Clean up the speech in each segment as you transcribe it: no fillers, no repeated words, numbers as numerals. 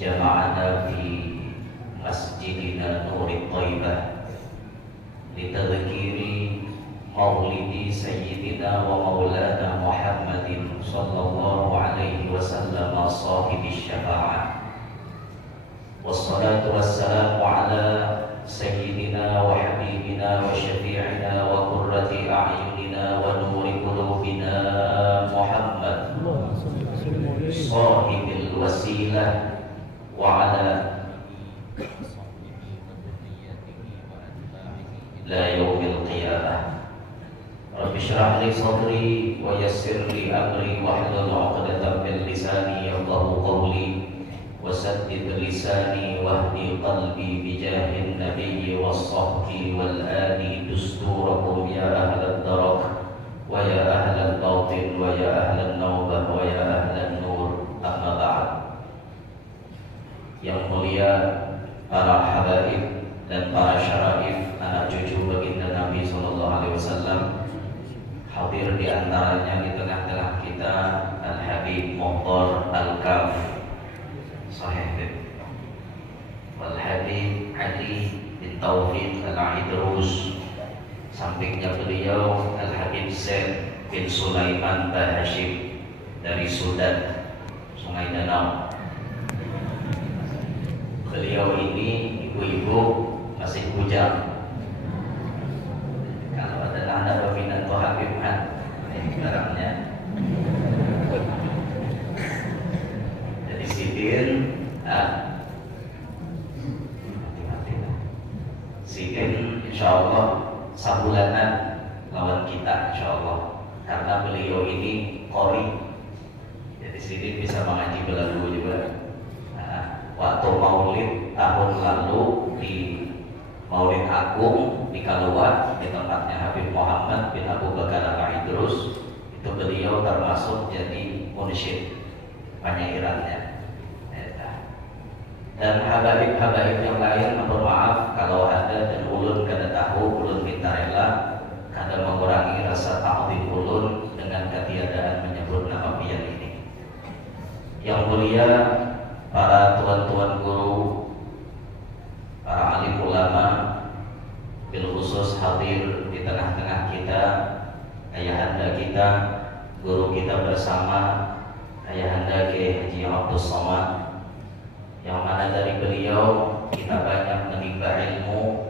جمعنا في مسجدنا نور الطيبة لتذكير مولد سيدنا ومولانا محمد صلى الله عليه وسلم صاحب الشفاعة، والصلاة والسلام على سيدنا وحبيبنا وشفيعنا وقرة أعيننا ونور قلوبنا محمد صاحب الوسيلة وعلى لا يوم القيامة. رب اشرح لي صدري ويسر لي أمري واحلل عقدة من لساني يفقهوا قولي وسدد لساني واهدي قلبي بجاه النبي والصحب والآل دستوركم يا أهل الدرك ويا أهل الباطن ويا أهل النوبة ويا أهل النور. أما بعد. Yang mulia para habaib dan para syaraif, anak cucu baginda Nabi Sallallahu Alaihi Wasallam, hadir di antaranya di tengah-tengah kita Al-Habib Mukhtar Al-Kaf Sahih Wal-Habib Ali bin Taufiq Al-Aidrus, sampingnya beliau Al-Habib Zaid bin Sulaiman Bahashim dari Sudan, Sungai Danau. Beliau ini ibu-ibu masih bujang. Kalau ada anak peminat tuh Habib kan, barangnya. Jadi sidin, sidin insya Allah sabulanan lawan kita insya Allah, karena beliau ini qori. Jadi sidin bisa mengaji belagu juga. Waktu maulid tahun lalu di Maulid Agung di Kaluar, di tempatnya Habib Muhammad bin Abu Bakar Al-Aidrus, itu beliau termasuk jadi munsyid penyairannya. Dan habaib-habaib yang lain, mohon maaf kalau ada dan ulun kada tahu, ulun minta rela kada mengurangi rasa ta'zim ulun dengan ketiadaan menyebut nama pian ini. Yang mulia para tuan-tuan guru, para alim ulama, bil khusus hadir di tengah-tengah kita, ayahanda kita, guru kita bersama, ayahanda Kiai Haji Abdul Somad, yang mana dari beliau kita banyak menimba ilmu,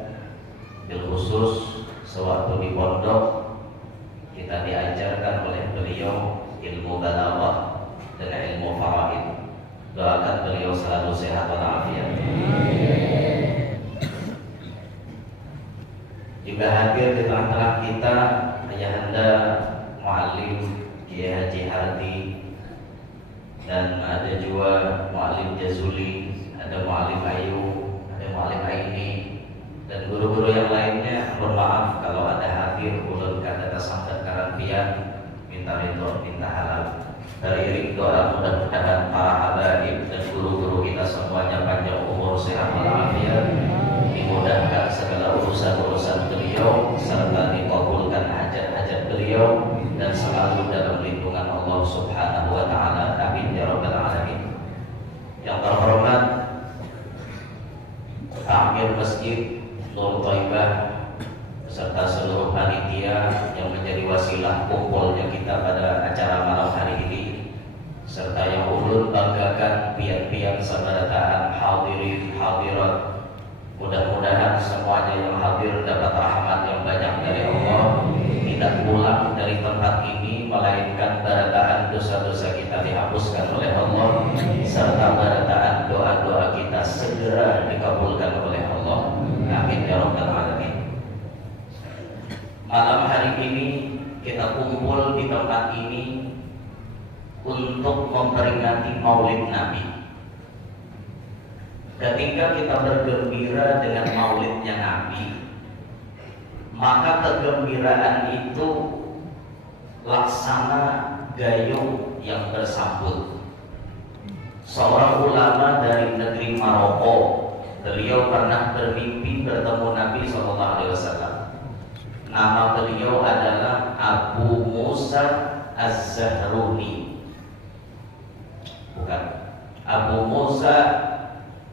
bil khusus sewaktu di pondok kita diajarkan oleh beliau ilmu balaghah dan ilmu faraid. Doakan beliau selalu sehat walafiat. Juga hadir di tengah-tengah kita ayahanda Muallim Kiai Haji Hardi, dan ada juga Muallim Jazuli, ada Muallim Ayu, ada Muallim Aini, dan guru-guru yang lainnya. Mohon maaf kalau ada hadir ulun kada tersangkat karampian, minta ridho, minta halal. Dari doa mudah-mudahan para habaib dan guru-guru kita semuanya panjang umur, sehat walafiat, dimudahkan segala urusan-urusan beliau, serta dikabulkan hajat-hajat beliau, dan selalu dalam lindungan Allah Subhanahu wa Ta'ala. Amin ya Rabbal Alamin. Yang terhormat Amir Masjid Nur Thaibah beserta seluruh panitia yang menjadi wasilah kumpulnya kita pada acara malam hari ini, serta yang ulun banggakan pian-pian sabarataan hadirin hadirat. Mudah-mudahan semuanya yang hadir dapat rahmat yang banyak dari Allah, tidak pulang dari tempat ini melainkan barataan dosa-dosa kita dihapuskan oleh Allah, serta barataan doa-doa kita segera dikabulkan oleh Allah. Amin ya Rabbal Alamin. Malam hari ini kita kumpul di tempat ini untuk memperingati Maulid Nabi. Ketika kita bergembira dengan Maulidnya Nabi, maka kegembiraan itu laksana gayung yang bersambut. Seorang ulama dari negeri Maroko, beliau pernah bermimpi bertemu Nabi SAW. Nama beliau adalah Abu Musa Az-Zahruni. Bukan, Abu Musa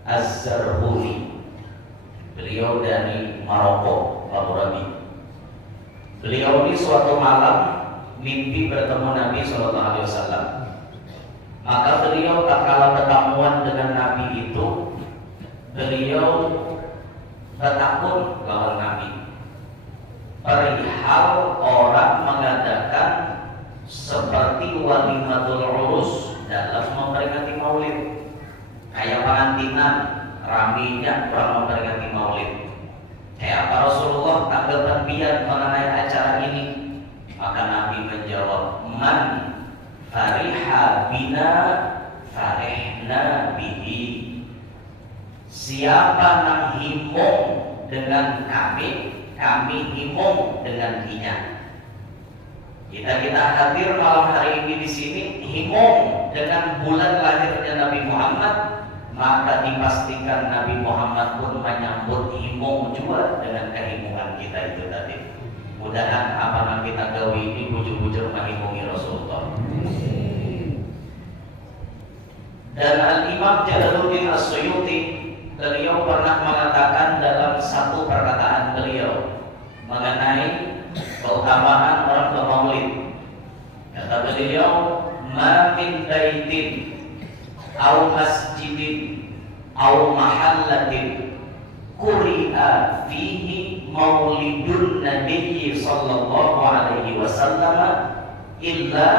Az-Zarhuni. Beliau dari Maroko, Abu Dhabi. Beliau ini suatu malam mimpi bertemu Nabi SAW. Maka beliau tak kalah ketemuan dengan Nabi itu, beliau bertakun lawan Nabi perihal orang mengadakan seperti walimatul urus dalam memperingati maulid, kayak pengantinan raminya orang memperingati maulid. Kayak apa Rasulullah tanggapan biar mengenai acara ini? Maka Nabi menjawab, man fariha bina farihna bihi. Siapa yang himung dengan kami, kami himung dengan dinya. Kita hadir malam hari ini di sini himung dengan bulan lahirnya Nabi Muhammad, maka dipastikan Nabi Muhammad pun menyambut himung juga dengan kehimungan kita itu tadi. Mudahan apa yang kita gawi ini bujur-bujur menghimungi Rasulullah. Dan Al-Imam Jalaluddin As-Suyuti, beliau pernah mengatakan dalam satu perkataan beliau mengenai keutamaan orang bermaulid. Kata beliau, ma min baitin au masjidin au mahallatin quri'a fihi maulidun nabiyyi sallallahu alaihi wasallam illa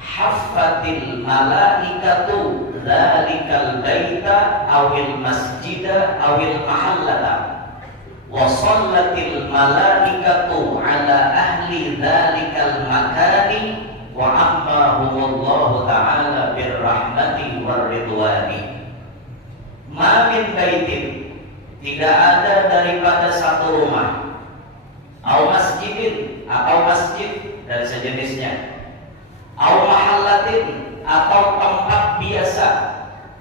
haffatil malaikatu dzalikal baita awil masjida awil mahallata wa sallatil malaikatu ala ahli dzalikal makani wa ammahumullahu ta'ala birrahmati warridwani. Ma min baitin, tidak ada daripada satu rumah, au masjidin atau masjid dan sejenisnya, au mahallatin atau tempat biasa,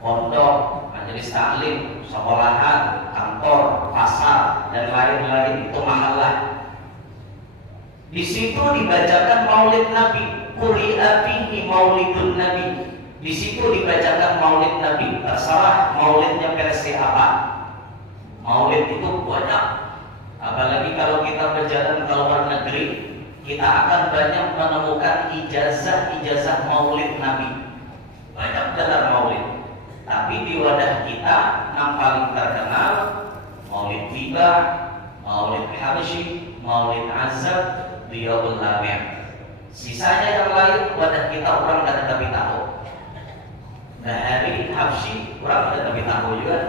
pondok, majelis taklim, sekolahan, kantor, pasar dan lain-lain, itu mahallah. Di situ dibacakan maulid Nabi, quri'a fihi maulidun Nabi. Di situ dibacakan maulid Nabi, terserah maulidnya versi apa. Maulid itu banyak, apalagi kalau kita berjalan ke luar negeri, kita akan banyak menemukan ijazah maulid Nabi. Banyak gelar maulid. Tapi di wadah kita yang paling terkenal maulid tiba, maulid habsyi, maulid azab, Riyadhul Lamia. Sisanya yang lain wadah kita orang tidak tapi tahu. Nah hari habsyi orang tidak tapi tahu juga.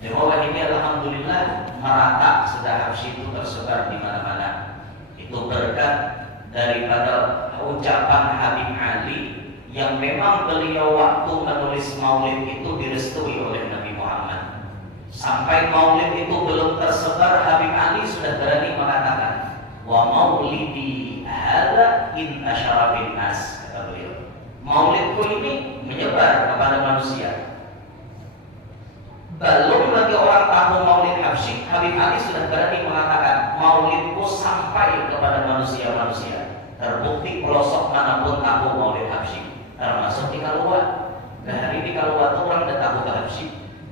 Di bawah ini alhamdulillah merata sudah habsyi itu tersebar di mana-mana. Itu berkat daripada ucapan Habib Ali yang memang beliau waktu menulis maulid itu direstui oleh Nabi Muhammad. Sampai maulid itu belum tersebar, Habib Ali sudah berani mengatakan, wa maulidi hadza in asyara bin nas, kata beliau. Maulidku ini menyebar kepada manusia. Belum lagi orang tahu maulid habsyi, Habib Ali sudah berani mengatakan maulidku sampai kepada manusia-manusia. Terbukti pelosok manapun tahu maulid habsyi, termasuk di Kalua. Nah hari di Kalua itu orang tidak tahu ke habsyi,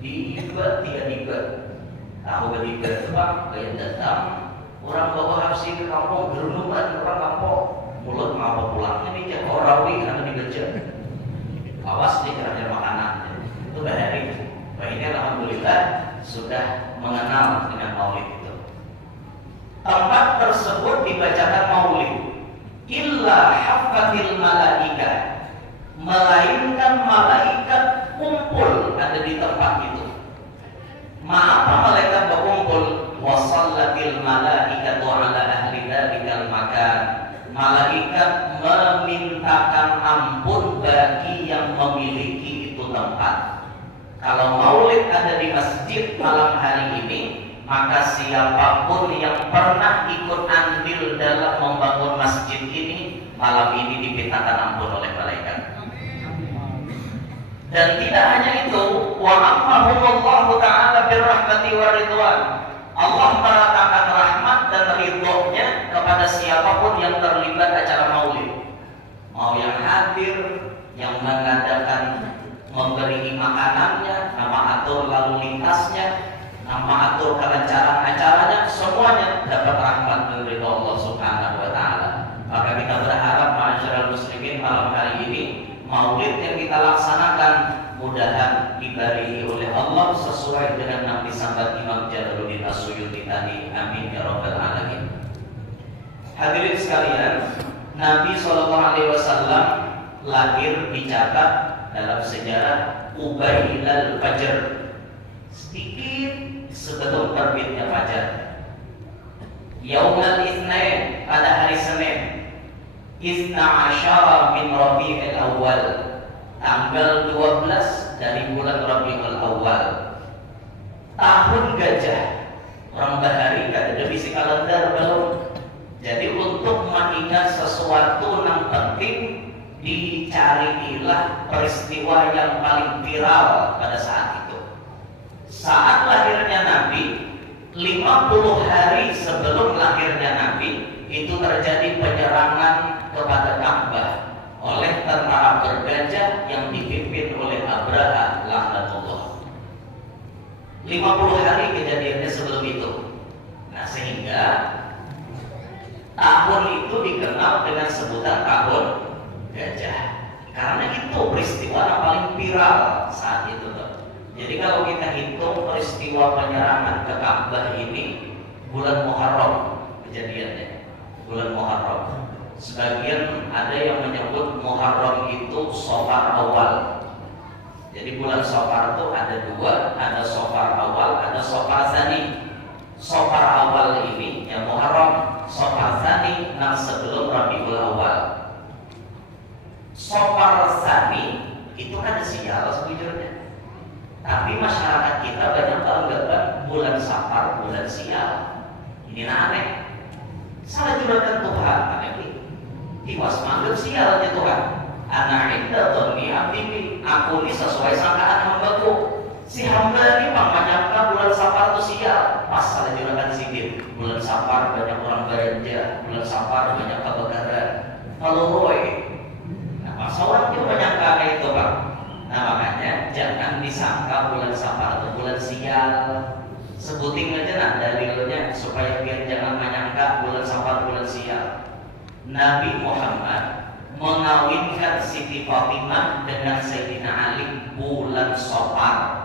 diibat tidak diibat. Tahu ke diibat sebab kayak datang orang bawa habsyi ke kampung, gerunungan orang kampung, mulut apa pulangnya nih jago rawi karena dibaca. Awas nih kerajaan makanan, itu bahari. Nah ini alhamdulillah sudah mengenal dengan maulid itu. Tempat tersebut dibacakan maulid, illa haffatil malaika, melainkan malaikat kumpul ada di tempat itu. Ma'apa malaikat berkumpul? Wasallatil malaikatu ala ahli dzalikal makan. Malaikat memintakan ampun bagi yang memiliki itu tempat. Kalau maulid ada di masjid malam hari ini, maka siapapun yang pernah ikut andil dalam membangun masjid ini, malam ini dipintakan ampun oleh malaikat. Dan tidak hanya itu, wa ammahumullahu ta'ala birrahmati waridwan. Allah meratakan rahmat dan ridhonya kepada siapapun yang terlibat acara maulid. Mau yang hadir, yang mengadakan, memberi makanannya, nama atur lalu lalu lintasnya, nama atur kelancaran acaranya, semuanya dapat rahmat dari Allah Subhanahu wa taala. Maka kita berharap masyarakat muslimin malam hari ini maulid yang kita laksanakan mudahan diberi oleh Allah sesuai dengan Nabi sahabat Imam Jalaluddin As-Suyuti tadi. Amin ya rabbal alamin. Hadirin sekalian, Nabi SAW lahir dicatat dalam sejarah Ubailal Fajr, sedikit sebelum terbitnya fajar. Yaumal Itsnain, pada hari Senin, Isna Asyara min Rabi'il Awal, tanggal 12 dari bulan Rabi'ul Awal, tahun gajah. Orang bahari kada ada bisi kalender belum. Jadi untuk mengingat sesuatu yang penting, dicarilah peristiwa yang paling viral pada saat itu. Saat lahirnya Nabi, 50 hari sebelum lahirnya Nabi, itu terjadi penyerangan kepada Ka'bah oleh tentara bergajah yang dipimpin oleh Abraha laknatullah. 50 hari kejadiannya sebelum itu. Nah, sehingga tahun itu dikenal dengan sebutan tahun gajah, karena itu peristiwa yang paling viral saat itu. Jadi kalau kita hitung peristiwa penyerangan ke Ka'bah ini bulan Muharram kejadiannya, bulan Muharram. Sebagian ada yang menyebut Muharram itu Safar awal. Jadi bulan Safar itu ada dua, ada Safar awal, ada Safar tsani. Safar awal ini yang Muharram, Safar tsani yang sebelum Rabiul Awal. Safar tsani itu kan sial sejujurnya. Tapi masyarakat kita banyak beranggapan bulan Safar bulan sial. Ini aneh. Salah juragan Tuhan, aneh. Tiwas manggil sial aja Tuhan. Anak indah doni abdi, aku ini sesuai sangkaan hambaku. Si hamba ini menyangka bulan Safar itu sial. Pas salah juragan sidin. Bulan Safar banyak orang belanja, bulan Safar banyak kebakaran. Kalau Roy, nah masa orang itu menyangka kayak itu Pak. Nah makanya jangan disangka bulan Safar atau bulan sial. Sebutin aja nah dalilnya supaya biar jangan menyangka bulan Safar bulan sial. Nabi Muhammad mengawinkan Siti Fatimah dengan Sayyidina Ali bulan Safar.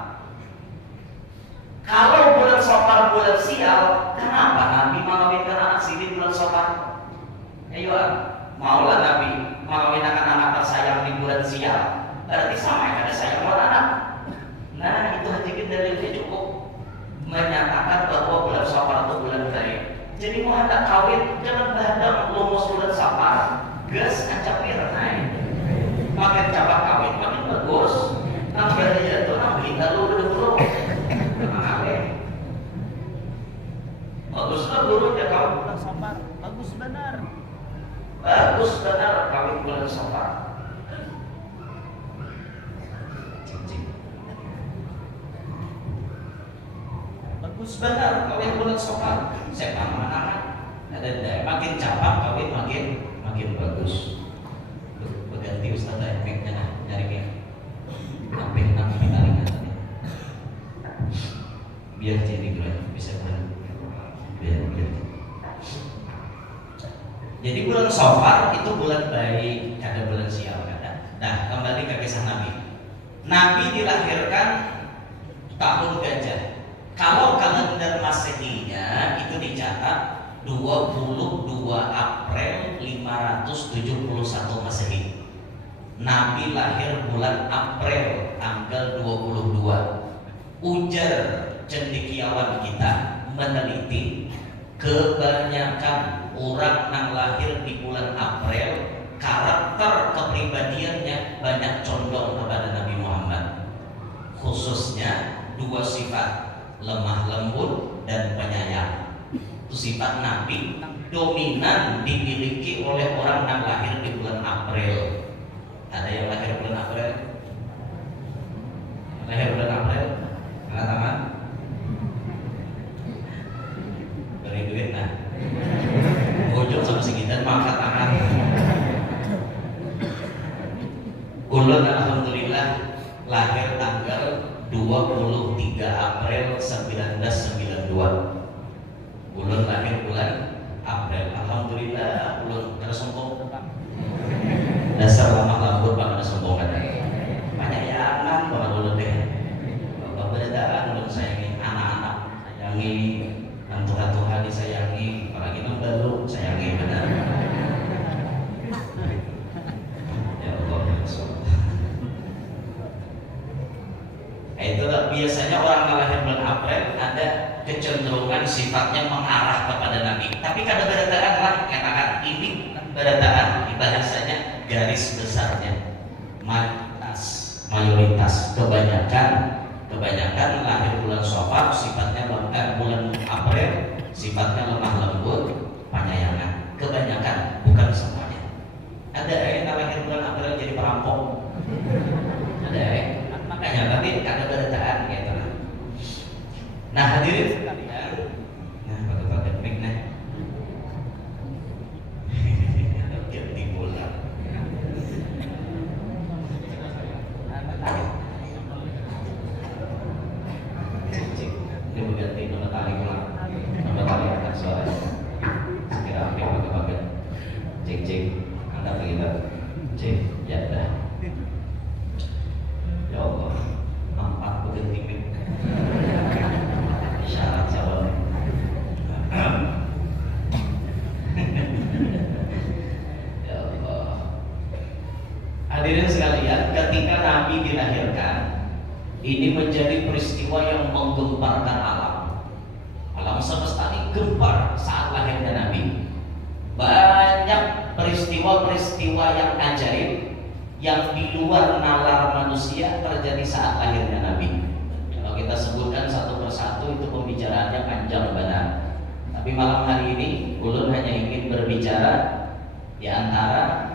Kalau bulan Safar bulan sial, kenapa Nabi mengawinkan anak Siti bulan Safar? Ayo, maulah Nabi mengawinkan anak tersayang di bulan sial. Berarti sama yang ada sayang buat anak. Nah itu hadis dalilnya cukup menyatakan bahwa bulan Safar itu bulan baik. Jadi mau hendak kawin jangan berhadap lumus bulan Safar, gas ancap mirnai. Makin cepat kawin makin bagus. Nambah aja tuh nambah kita lu dulu. Baguslah guru ya kawin bulan Safar. Bagus benar. Bagus benar kawin bulan Safar. Bagus benar kawin bulan Safar. Saya anak-anak ada makin cepat kawin makin bagus. Berganti Ustaz efeknya nah nyari kayak sampai nanti taringan tadi. Biar jadi bisa biar. Jadi bulan Safar itu bulan baik, ada bulan sial kata. Nah kembali ke kisah Nabi. Nabi dilahirkan tahun gajah. Kalau kalender Masehinya itu dicatat 22 April 571 Masehi. Nabi lahir bulan April tanggal 22. Ujar cendekiawan kita meneliti kebanyakan orang yang lahir di bulan April karakter kepribadiannya banyak condong kepada Nabi Muhammad. Khususnya dua sifat, lemah lembut dan penyayang. Itu sifat Nabi dominan dimiliki oleh orang yang lahir di bulan April. Ada yang lahir bulan April? Lahir bulan April? Angkat tangan. Beri duit nah. Ujung sama sekitar angkat tangan. Ulun alhamdulillah lahir tanggal 22 23 April 1992. Ulun lahir bulan April. Alhamdulillah ulun kada sombong. Dasar lama lambut bang kada sombong kada. Banyak yangan bang ulun deh. Keberadaan ulun sayangi anak-anak, sayangi hantu-hantu disayangi, apalagi nang baru sayangi benar. Ya Allah ya Rasul. Itulah biasanya orang lahir bulan April ada kecenderungan sifatnya mengarah kepada Nabi. Tapi kada berataan lah katakan ini berataan bahasanya garis besarnya mayoritas kebanyakan lahir bulan Syawal sifatnya bulan April sifatnya lemah lembut penyayangan. Kebanyakan, bukan semuanya. Ada yang lahir bulan April jadi perampok. Ada makanya tapi kada berataan gitu. Nah hadirin sekalian, nah pakai mic nih. Ganti bola. Cek. Ini berganti nomor tali ulang. Nomor tali akan suara. Sekira pakai. Cek. Anda begitu. Cek. Ya dah. Ya Allah. Nampak berganti mic. Syarat calon. Ya Allah. Hadirin sekalian, ketika Nabi dilahirkan, ini menjadi peristiwa yang menggemparkan alam. Alam semesta ini gempar saat lahirnya Nabi. Banyak peristiwa-peristiwa yang ajaib yang di luar nalar manusia terjadi saat lahirnya Nabi. Kalau kita sebutkan satu persatu itu pembicaraannya panjang benar. Tapi malam hari ini ulun hanya ingin berbicara di antara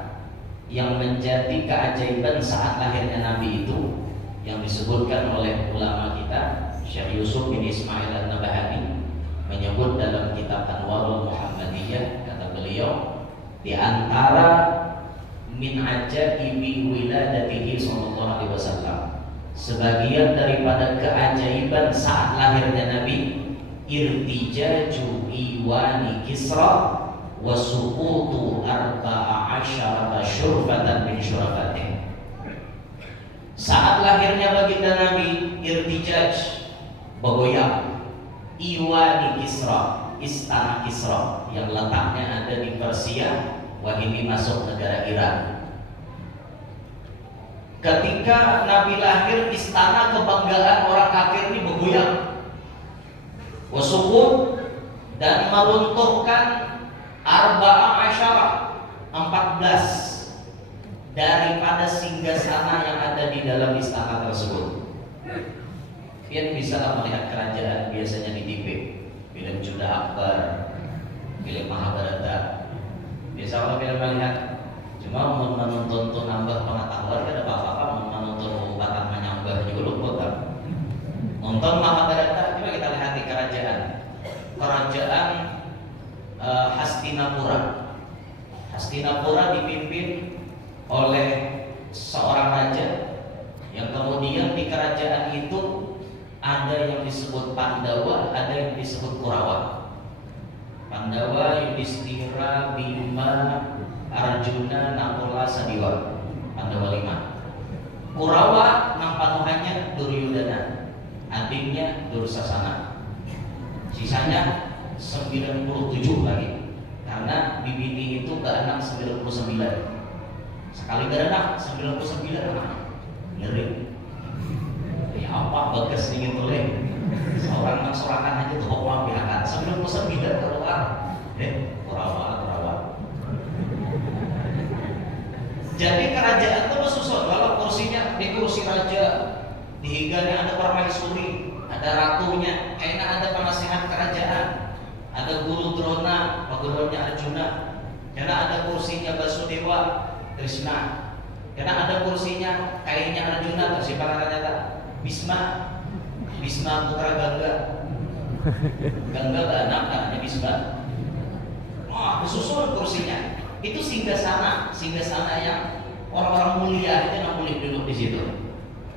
yang menjadi keajaiban saat lahirnya Nabi itu yang disebutkan oleh ulama kita Syekh Yusuf bin Ismail An-Nabahani menyebut dalam kitab Anwarul Muhammadiyah, kata beliau di antara min ajaibi wiladatihi sallallahu alaihi wasallam, sebagian daripada keajaiban saat lahirnya Nabi, irtijaju iwani Kisra wa suqutu arba'a asyarata syurfatan min syurafatih. Saat lahirnya baginda Nabi, irtijaj, bergoyang iwani Kisra, istana Kisra yang letaknya ada di Persia. Wah, ini masuk negara Iran. Ketika Nabi lahir, istana kebanggaan orang kafir ini bergoyang, wasukut, dan meruntuhkan arba'a asyara, 14 daripada singgasana yang ada di dalam istana tersebut. Kalian bisa melihat kerajaan biasanya di TV, film Juda Akbar, film Mahabharata. Biasa kalau film melihat, cuma menonton nambah pengetahuan kan apa-apa, menonton umpatan menyambah juga lupa kan. Nonton Mahabharata, coba kita lihat di kerajaan Hastinapura. Hastinapura dipimpin oleh seorang raja yang kemudian di kerajaan itu ada yang disebut Pandawa, ada yang disebut Kurawa. Pandawa, Yudhistira, Bima, Arjuna, Nakula, Sadiwa. Pandawa 5. Kurawa nang panuhannya Duryudana, adiknya Dursasana. Sisanya 97 lagi. Karena bibini itu ke-6 99. Sekali beranak 99 anaknya. Ngeri. Ya apa bagus ingin tulen. Seorang sorangan aja tuh kok pihakkan 99 keluar. Kurawa. Jadi kerajaan itu mesusun. Kalau kursinya di kursi raja, di hingganya ada permaisuri, ada ratunya, kayaknya ada penasehat kerajaan, ada guru Drona, gurunya Arjuna, karena ada kursinya Basudewa, Krishna, karena ada kursinya kayaknya Arjuna, tersimpan ternyata Bisma putra Gangga anaknya Bisma. Wah, disusun kursinya. Itu singgasana yang orang-orang mulia itu yang boleh duduk di situ.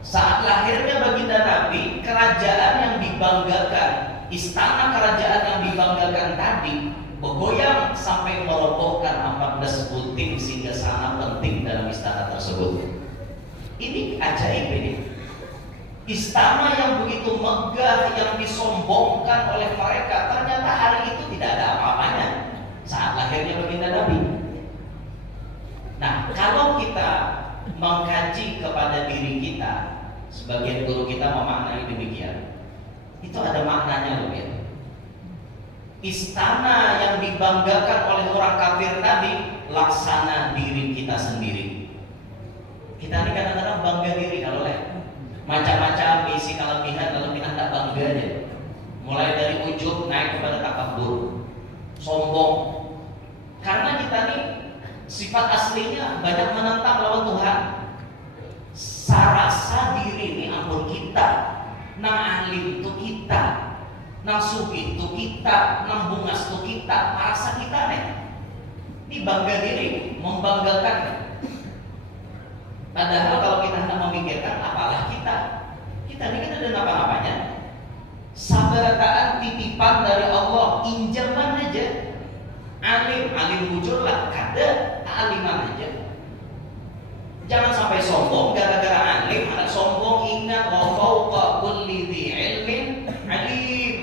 Saat lahirnya baginda Nabi, kerajaan yang dibanggakan, istana kerajaan yang dibanggakan tadi bergoyang sampai merobohkan 14 puting sehingga sana penting dalam istana tersebut. Ini ajaib ini. Istana yang begitu megah yang disombongkan oleh mereka, ternyata hari itu tidak ada apa-apanya saat lahirnya baginda Nabi. Nah, kalau kita mengkaji kepada diri kita, sebagian guru kita memaknai demikian, itu ada maknanya loh ya. Istana yang dibanggakan oleh orang kafir tadi, laksana diri kita sendiri. Kita ini kadang-kadang bangga diri kalau macam-macam isi kelebihan tak bangga aja. Mulai dari ujub naik kepada takabur, sombong. Karena kita ini sifat aslinya banyak menentang lawan Tuhan. Sarasa diri ini ampun kita, nang alim itu kita, nang sugih itu kita, nang bungas itu kita, merasa kita nih. Ini bangga diri, membanggakan. Padahal kalau kita hendak memikirkan apalah kita ini kan ada apa-apanya. Sabarataan titipan dari Allah, injaman aja. Alim bujurlah, kada aliman aja. Jangan sampai sombong gara-gara alim, anak sombong. Ingat wa fawqa kulli dzi ilmin alim.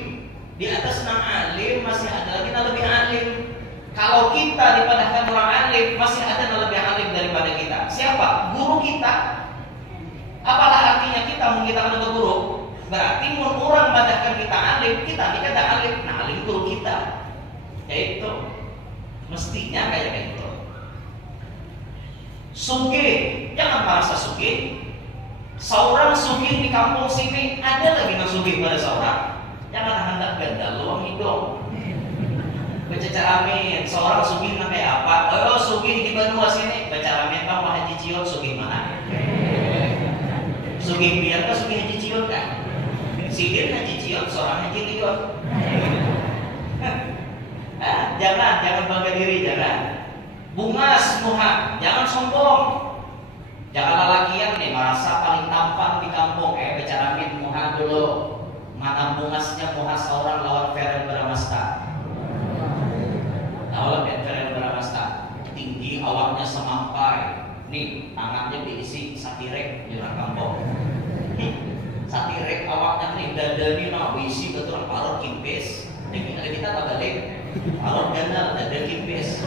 Di atas nang alim masih ada lagi yang lebih alim. Kalau kita dipadahkan orang alim, masih ada yang lebih alim daripada kita. Siapa? Guru kita. Apalah artinya kita mungkin kita ada guru? Berarti orang padahkan kita alim, kita ini kan alim. Nah, alim guru kita. Yaitu mestinya kayak gitu. Sugih, jangan merasa sugih. Seorang sugih di kampung sini, ada lagi yang sugih pada seorang. Jangan hendak ganda luang hidung. Baca amin. Seorang sugih kayak apa? Oh, sugih di Banua sini. Baca amin Pak Haji Ciot sugih mana? Sugih biar kan sugih Haji Ciot kan? Sidir Haji Ciot, seorang Haji Liot. Jangan bangga diri, jangan. Bungas muha, jangan sombong. Jangan lalakian nih merasa paling tampan di kampung. Baca amin muha dulu. Mana bungasnya muha seorang lawan Ferel Bramasta. Lawan Ferel Bramasta. Tinggi awaknya semampai. Nih tangannya diisi satirek jurang kampung. Satirek awaknya nih dadani nak isi betul paror kimpes. Nih kita tak balik. Paror ganal dada kimpes.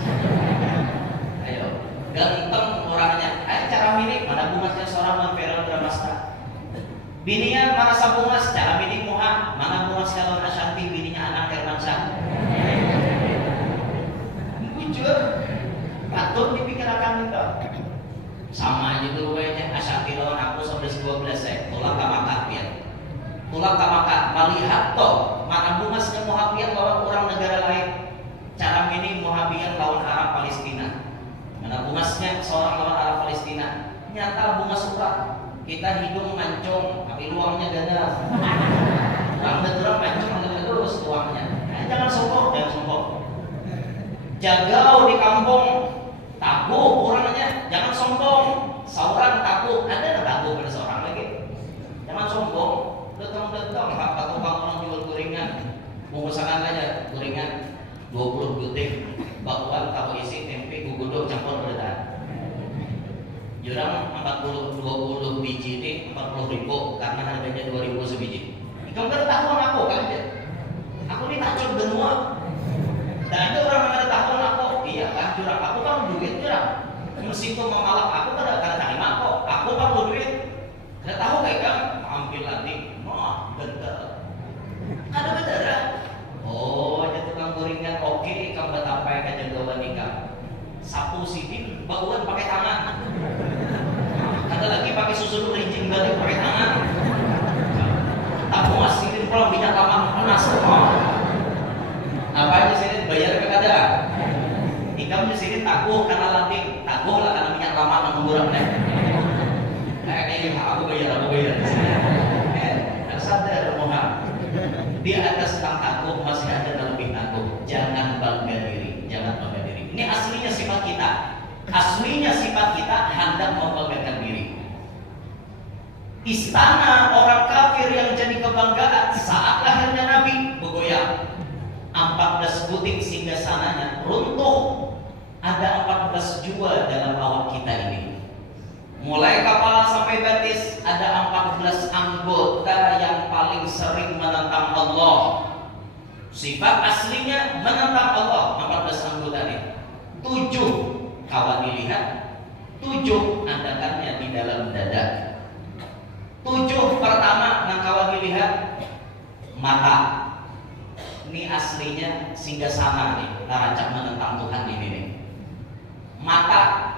Ayo ganteng orangnya. Cara milik mana bungasnya seorang lawan Ferel Bramasta. Bininya mana sabungas, cara bini muha, mana bungas kalau Ashanti bininya anak Hermansyah. Jujur, patut dipikirkan itu. Sama aja tuh kayaknya Ashanti lawan aku 11-12 saya. Tulang kamakah ya. Tulang kamakah melihat toh mana bungasnya Muhabian lawan orang negara lain. Cara bini Muhabian lawan Arab Palestina. Mana bungasnya seorang lawan Arab Palestina. Nyata bungas suka. Kita hidung mancung, tapi luangnya gagal. Orang betul mancung terus luangnya. Jangan sombong. Jagau di kampung, tabuh orangnya, jangan sombong. Seorang tabuh, ada yang tabuh pada seorang lagi. Jangan sombong. Detong, pak tukang orang jual gorengan, bungkusan aja gorengan 20 butir, bakwan tahu isi tempe gugudo campur beredar. Jurang 20 biji ini 40.000 karena harganya 2.000 sebiji. Kamu kan tahu aku kan aja. Aku ini takjub benua. Dan ada orang yang ada tahu aku. Iya kan jurang aku kan duit jurang. Meskipun memalak aku kan terima kok. Aku kan duit. Ada tahu kayak kan ambil nanti. Wah bener. Ada beneran. Oh ada tukang gorengan. Oke kamu sampai ke jangkauan nikah. Sapu sidin bauan pakai tangan. Ada lagi pakai susu rincing balik pakai tangan. Tak puas sidin pulang minyak lama panas. Apa aja sidin bayar ke kada? Ikam di sini takuh karena lanting, takuh lah karena minyak lama menggurang deh. Kayak aku bayar. Sadar mohon. Di atas tang takuh masih ada yang lebih takuh. Jangan bangga diri. Ini aslinya sifat kita. Aslinya sifat kita hendak membanggakan diri. Istana orang kafir yang jadi kebanggaan saat lahirnya Nabi bergoyang. 14 butik singgasananya runtuh. Ada 14 jua dalam awak kita ini. Mulai kepala sampai betis ada 14 anggota yang paling sering menentang Allah. Sifat aslinya menentang Allah 14 anggota ini. 7 kawan dilihat, 7 andakannya di dalam dada. 7 pertama yang kawan dilihat mata. Ini aslinya singgasana nih, rancak menentang Tuhan ini nih. Mata,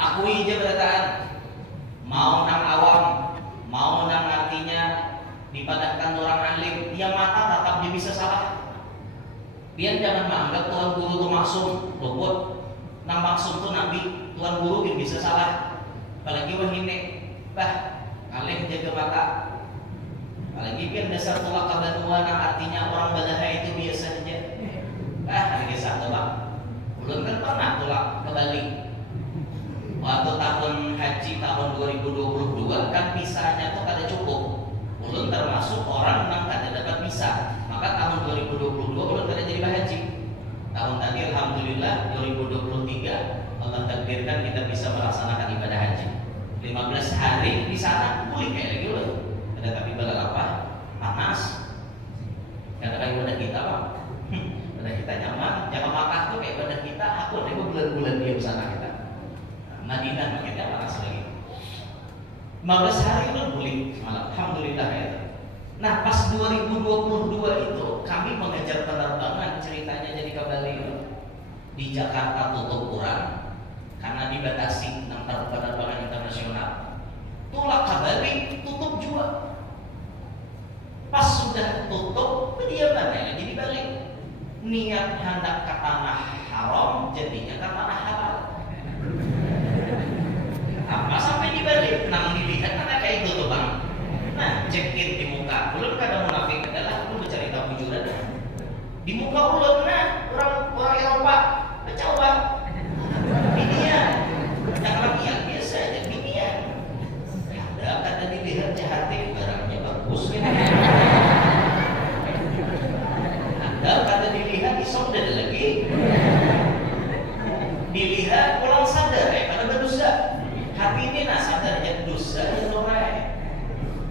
akui aja berataan. Mau nang awam, mau nang artinya dipadatkan orang alim, ya mata tetap dia bisa salah. Biar jangan menganggap Tuhan Guru itu maksum, luput. Nang maksum itu Nabi, Tuhan Guru dia bisa salah. Apalagi wahine, kalian jaga mata. Apalagi biar dasar tulak kabanua nang artinya orang balaha itu biasa saja. Ada kisah tuh bang. Belum kan pernah tulak ke Bali. Waktu tahun haji tahun 2022 kan visanya tuh kada cukup. Belum termasuk orang yang kada dapat visa. Maka tahun 2022 belum kada jadi haji. Tahun tadi alhamdulillah 2023 Allah takdirkan kita bisa melaksanakan ibadah haji. 15 hari di sana boleh kayak lagi loh. Ada tapi balal apa? Panas. Karena kayak ibadah kita bang. Ibadah kita nyaman. Jangan makan tuh kayak ibadah kita. Aku nih bulan-bulan diam sana kita. Madinah makanya panas lagi. 15 hari belum boleh. Alhamdulillah ya. Nah pas 2022 itu kami mengejar penerbangan, ceritanya jadi ke Bali. Di Jakarta tutup kurang karena dibatasi tentang penerbangan internasional. Tulak ke Bali tutup juga. Pas sudah tutup, berdiaman lagi di Bali. Niat hendak ke tanah haram, jadinya ke tanah halal. Apa sampai di Bali? Nang dilihat ada kayak itu tuh bang. Nah, check-in di muka. Belum kada munafik adalah lu mencari tahu bujuran. Di muka belum nah orang Eropa mencoba. Dunia. Yang lagi yang biasa aja dunia. Ada kada dilihat jahatnya barangnya bagus. Ada kada dilihat isok ada lagi. Dilihat pulang sadar pada berdosa. Hati ini nak sadar jadi dosa ya lorai.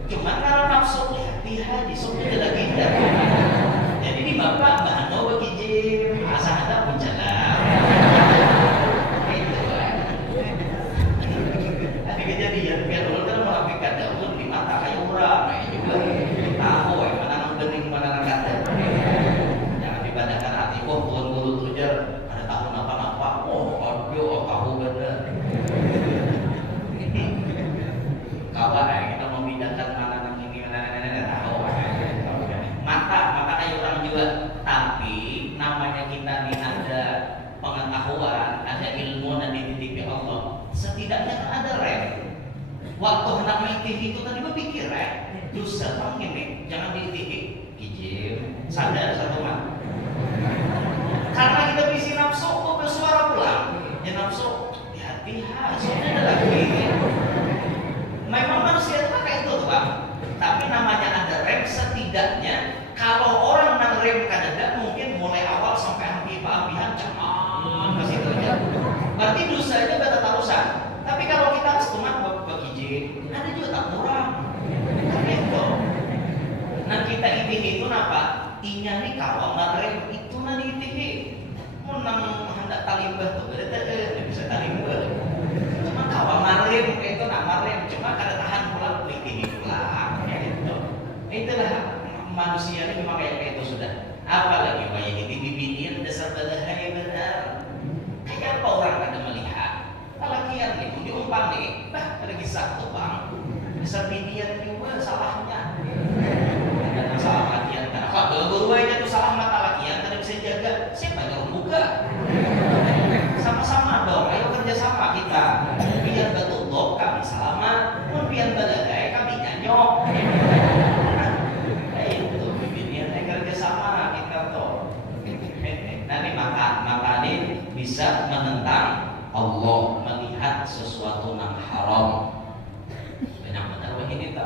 Cuma karena nafsu hati haji sudah lagi tidak. Jadi di bapak bahan bawa kijim asal ada pun jalan. Itu lah. Tapi kejadian biar dulu kan melakukan daun di mata kayak orang, kayak juga tahu mana nang bening mana nang kata. Jangan dibandingkan hati. Oh tuan guru tujar ada tahun apa-apa. Oh audio tahu bener. Kawan kita membedakan mana nang ini mana tahu. Mata kayak orang juga. Tapi namanya kita ini ada pengetahuan, ada ilmu dan dititipi Allah. Setidaknya kan ada rem. Waktu hendak meeting itu tadi berpikir dosa bang ini jangan dititipi. Kijim sadar satu man. Karena kita bisi nafsu kok bersuara pulang. Ya nafsu hati-hati soalnya ada lagi. Memang manusia itu kayak itu tuh bang. Tapi namanya ada rem setidaknya. Kalau orang nang rem kadang mungkin mulai awal sampai habis-habisan jangan ke situ aja. Berarti dosanya gak terusan. Tapi kalau kita cuma bagi ada juga tak kurang. Gitu. Nah kita itu apa? Inya nih kalau nang rem itu nanti itihi. Mau nang hendak talimbah tuh berarti bisa talimbah. Cuma kalau marem itu nak marem cuma kada tahan pulang itihi pulang. Gitu. Itulah manusia ini memang kayak itu sudah. Apalagi kayak ini bibinian dasar balahaya benar. Kayak apa orang kada melihat? Lakian nih, diumpang nih, ada kisah tuh bang. Dasar bibinian juga salahnya. Dan salah lakian. Kenapa? Guru aja tuh salah mata lakian, kada bisa jaga. Siapa yang buka? Sama-sama dong, ayo kerjasama kita. Biar betutup kami selamat, pun biar balahaya kami nyanyok. Kerjasama kita tuh. Nanti maka ini bisa menentang Allah, melihat sesuatu yang haram. Benar-benar begini tak.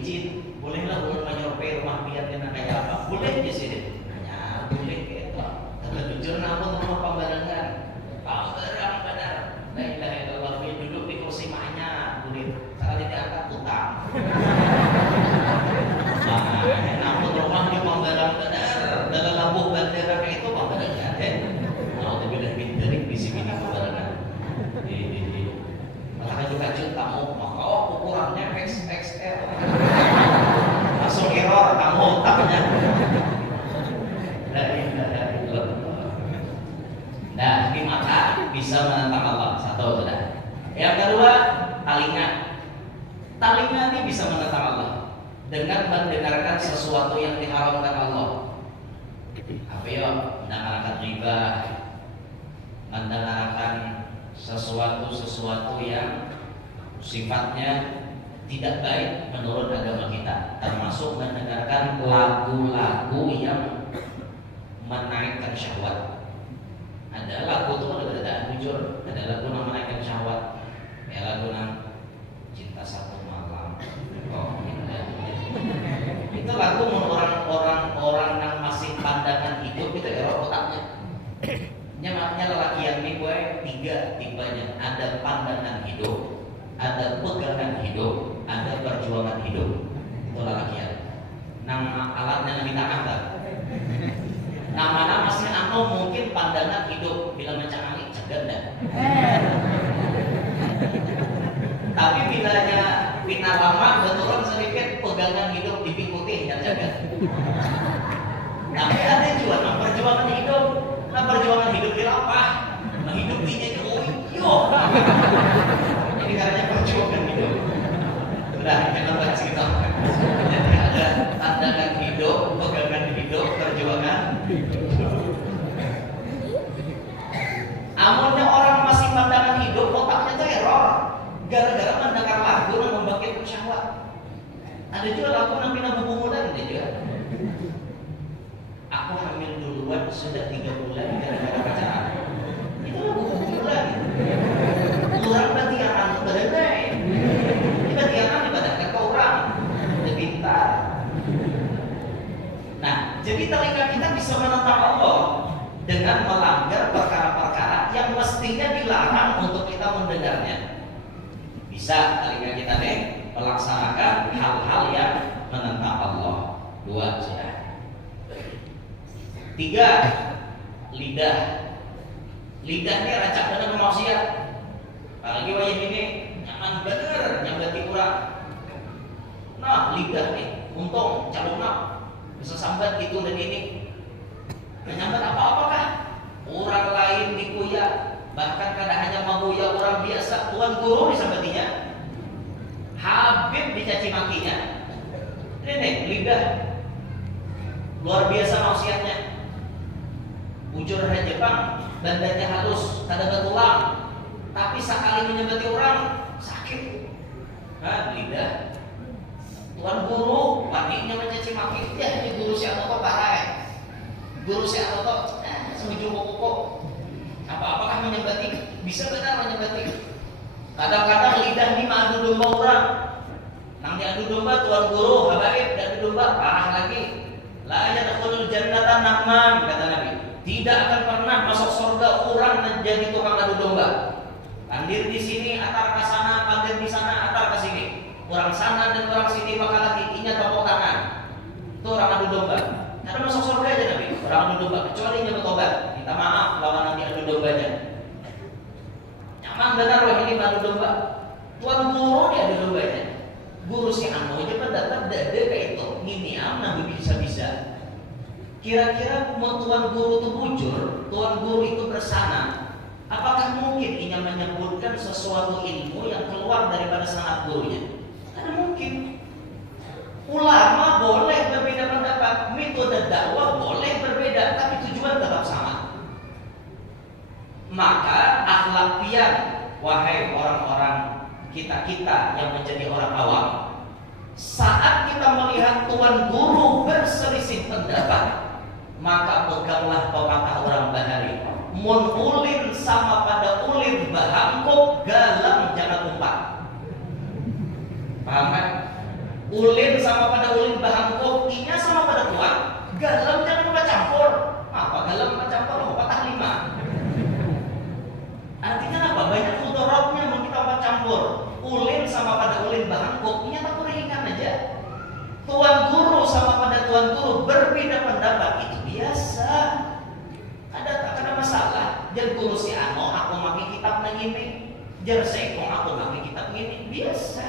izin, bolehlah ulun menyerpai rumah pian kena kayak apa? Boleh di sini. Hanya boleh gitu. Tapi jujur namun rumah pembarangan, pembarang benar. La ilaha illallah, duduk di kursi maknya, boleh. Sekali diangkat utang. Namun rumah di pembarang benar. Dalam lampu bendera kayak itu pembarangan. Mau tapi dah pinterik di sini pembarangan. Malah kacut kamu, maka ukurannya XXL. Langsung error kamu otaknya. Nah, ini mata bisa menentang Allah. Satu sudah. Yang kedua, telinga. Telinga ini bisa menentang Allah dengan mendengarkan sesuatu yang diharamkan Allah. Apa ya? Mendengarkan riba, mendengarkan sesuatu yang sifatnya tidak baik menurut agama kita, termasuk mendengarkan lagu-lagu yang menaikkan syahwat. Ada lagu itu ada berbeda, jujur. Ada lagu yang menaikkan syahwat, ya lagu yang cinta satu malam. Oh, gitu ya. Itu lagu orang-orang yang masih pandangan hidup itu error otaknya. Makanya lelakian ini gue 3 tipenya. Ada pandangan hidup, ada pegangan hidup, ada perjuangan hidup. Itu lelakian. Nang alatnya yang di tangan tak? Nama-nama masih mungkin pandangan hidup bila mencangani cegan dah. Tapi bilanya pina lama betulan sedikit pegangan hidup diikuti dan jaga. Tapi ada juga perjuangan hidup. Nah perjuangan hidup di lapah, hidup ini yo. Jadi karena perjuangan hidup. Sudah jangan bahas kita. Jadi ada pandangan hidup, pegangan hidup, perjuangan. Amunnya orang masih pandangan hidup, otaknya tuh error. Gara-gara mendengar lagu yang membangkitkan syahwat. Ada juga lagu yang pindah buku muda ada juga. Aku hamil duluan sudah 3 bulan gara-gara pacaran. Itu lagu bulan. Orang berarti akan berdaya. Ini berarti akan dibadahkan ke orang. Udah pintar. Nah, jadi telinga kita bisa menentang Allah dengan melanggar perkara-perkara yang mestinya dilarang untuk kita mendengarnya. Bisa telinga kita melaksanakan hal-hal yang menentang Allah. 2 sudah. 3, lidah. Lidah ini rancak benar maksiat. Apalagi wayah ini nyaman bener nyambati kurang. Nah, lidah nih, untung calonnya bisa sambat itu dan ini. Menyambat apa-apakah? Orang lain dikuya, bahkan kadang hanya menguya orang biasa. Tuan guru disambatinya, Habib dicaci makinya. Ini lidah luar biasa maksiatnya. Bujur orang Jepang, bandanya halus, kada betulang, tapi sekali menyambati orang sakit. Nah, lidah. Tuan guru, paniknya mencaci maki. Ya, ini guru si Atoto parah. Guru si Atoto, semuju kok. Apa-apakah menyambati? Bisa benar menyambati. Kadang-kadang lidah ini mengadu domba orang. Nang diadu domba tuan guru, habaib dan domba parah lagi. La yadkhulul jannata namam, kata Nabi. Tidak akan pernah masuk surga orang menjadi tukang adu domba. Pandir di sini, antar ke sana, pandir di sana, antar ke sini. Orang sana dan orang sini bakal lagi inya tepuk tangan. Itu orang adu domba. Karena masuk surga aja Nabi. Orang adu domba, kecuali nya bertobat. Minta maaf lawan nanti adu dombanya. Nyaman benar loh ini adu domba. Tuan guru dia adu dombanya. Guru si Anu aja pendapat dada kayak itu. Ngini Nabi bisa-bisa. Kira-kira mau tuan guru itu bujur, tuan guru itu bersana, apakah mungkin ia menyebutkan sesuatu ilmu yang keluar daripada sanad gurunya? Tidak mungkin. Ulama boleh berbeda pendapat, metode dakwah boleh berbeda, tapi tujuan tetap sama. Maka akhlak pian, wahai orang-orang kita yang menjadi orang awam, saat kita melihat tuan guru berselisih pendapat, maka peganglah pepatah orang Bahari, mun ulin sama pada ulin bahangkok, galang jangan umpat. Paham kan? Ulin sama pada ulin bahangkuk, inya sama pada tuan. Galam jangan lupa campur. Apa galam lupa campur? Oh, patah lima. Artinya apa? Banyak mudorotnya mau kita lupa campur. Ulin sama pada ulin bahangkuk, inya tak ringan aja. Tuan guru sama pada tuan guru berbeda pendapat, itu biasa. Tak ada masalah. Jangan guru si Ano, aku makin kitab nang ini. Jangan sekong aku makin kitab ini, biasa.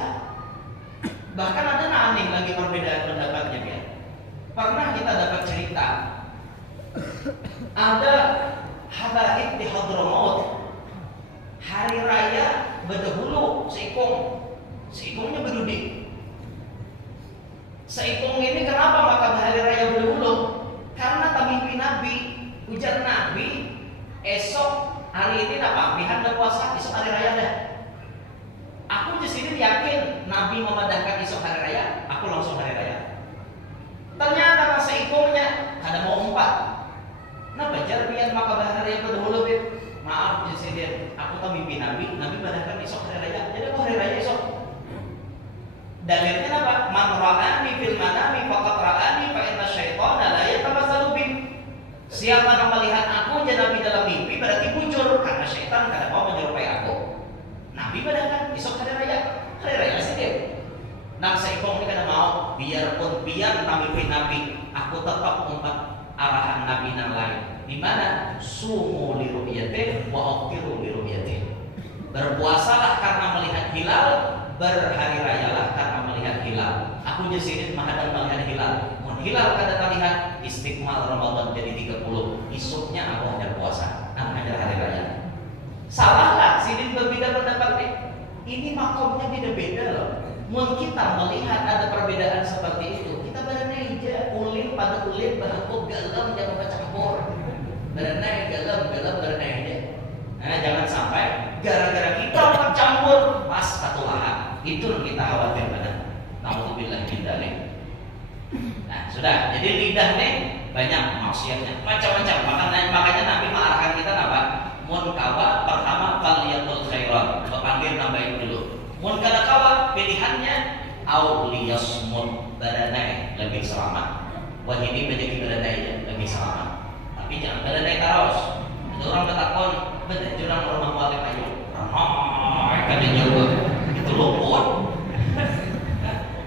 Bahkan ada aneh lagi perbedaan pendapatnya ya. Pernah kita dapat cerita ada habaib di Hadramaut, hari raya berdahulu seikongnya berudi. Seikong ini kenapa maka hari raya berdahulu? Karena tak mimpi Nabi, ujar Nabi, esok hari ini apa? Pihak puasa, esok hari raya dah. Aku di sini yakin Nabi memadahkan esok hari raya, aku langsung hari raya. Ternyata masa ikungnya ada mau 4. Nah bajar pian maka hari raya berdahulu bib. Maaf di sini aku tak mimpi Nabi padahkan esok hari raya. Jadi aku hari raya esok. Dalilnya apa? Man ra'ani fil manami faqad ra'ani fa inna syaitana la yatamassalu bi. Siapa yang melihat aku jadi dalam mimpi berarti muncul karena syaitan kadang mau menyerupai aku. Nabi padahkan esok hari raya sih dia. Nah seikong ini kadang mau biarpun pian mimpi Nabi, aku tetap umat arahan Nabi yang lain. Di mana sumu li ru'yatin wa aftiru li ru'yatin. Berpuasalah karena melihat hilal, berhari rayalah karena melihat hilal. Aku di sini menghadap melihat hilal. Mun hilal kada terlihat, istiqmal Ramadan jadi 30. Isuknya aku hanya puasa, hanya hari raya. Salahlah, sini berbeda pendapat nih. Ini makomnya beda-beda loh. Mun kita melihat ada perbedaan seperti itu, kita berenai aja, ulin pada ulin, bahangkuk galam jangan bercampur. Berenai galam berenai aja. Nah, jangan sampai gara-gara kita bercampur pas satu lahan. Itu yang kita khawatir banget. Nauzubillah min dzalik. Nah, sudah. Jadi lidah nih banyak maksiatnya, macam-macam. Makanya Nabi mengarahkan kita apa? Mun kawa pertama faliyatul khairat, panggil nambahin dulu. Mun kada kawa pilihannya au liyasmut, badanai lebih selamat. Wah ini menjadi badanai lebih selamat. Tapi jangan badanai terus. Ada orang bertakon, bener jurang rumah wali ayu. Kada nyuruh itu luput.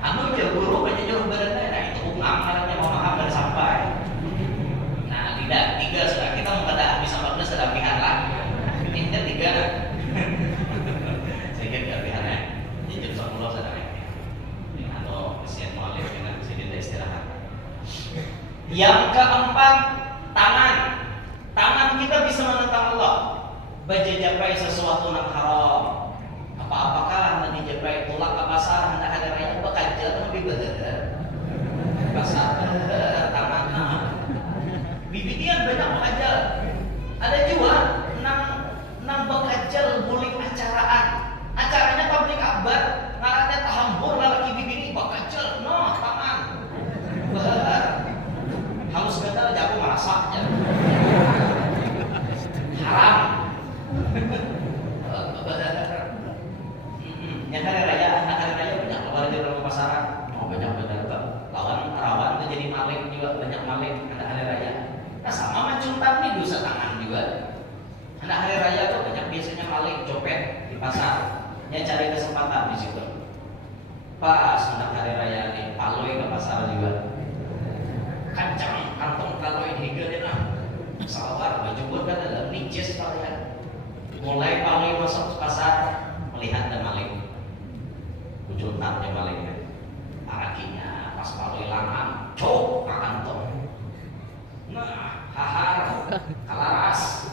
Anu jauh guru banyak nyuruh badanai. Nah itu ungam caranya mau makan dan sampai. Nah tidak 3 sudah kita mengada habis 14 sudah pihak lah. Ini 3. Sedikit kelebihannya. Jujur 10 sudah atau kesian mualif dengan sedikit istirahat. Yang keempat, tangan kita bisa menentang Allah. Bajajapai sesuatu yang haram. Apakah nanti japai tulak ke pasar hendak ada raya bekerja lebih bener. Pasar tangan. Bibitian banyak bekerja. Ada juga nang bekerja bulik acaranya pabrik akbar ngarannya tahambur lalaki bibini bekerja tangan. Bener. Halus gatal jago masak aja. Haram. Yang hari raya banyak keluar di dalam pasaran. Oh banyak benar tuh. Lawan rawan itu jadi maling juga, banyak maling hari raya. Nah sama mencuntan nih dosa tangan juga. Anak hari raya tuh banyak biasanya maling copet di pasar. Yang cari kesempatan di situ. Pas anak hari raya nih paloi ke pasar juga. Kancang kantong paloi higa lah. Salawar baju buat kan dalam nicis kalian. Mulai paloi masuk pasar melihat dan maling. Muncul tapnya maling. Parakinya pas paloi langan, cok kantong. Nah, hahar, kalaras.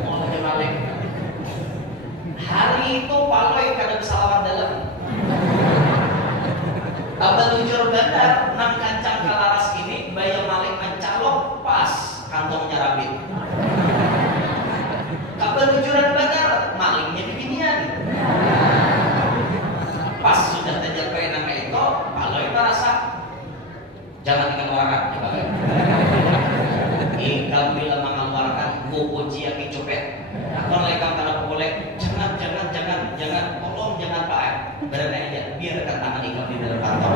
Mulai maling. Hari itu paloi kada bisa lawan dalam. Tambah luncur bandar, nang kancang kalaras ini bayar maling mencalok pas kantongnya rabit. Tambah luncuran bandar, malingnya beginian. Pas sudah tercapai nama itu, paloi merasa jangan dikeluarkan, coba. Ikam bila mengeluarkan buku ciaki copet, akan lekam kalau boleh, jangan, tolong jangan Pak. Berada aja. biarkan tangan ikam di dalam kantong.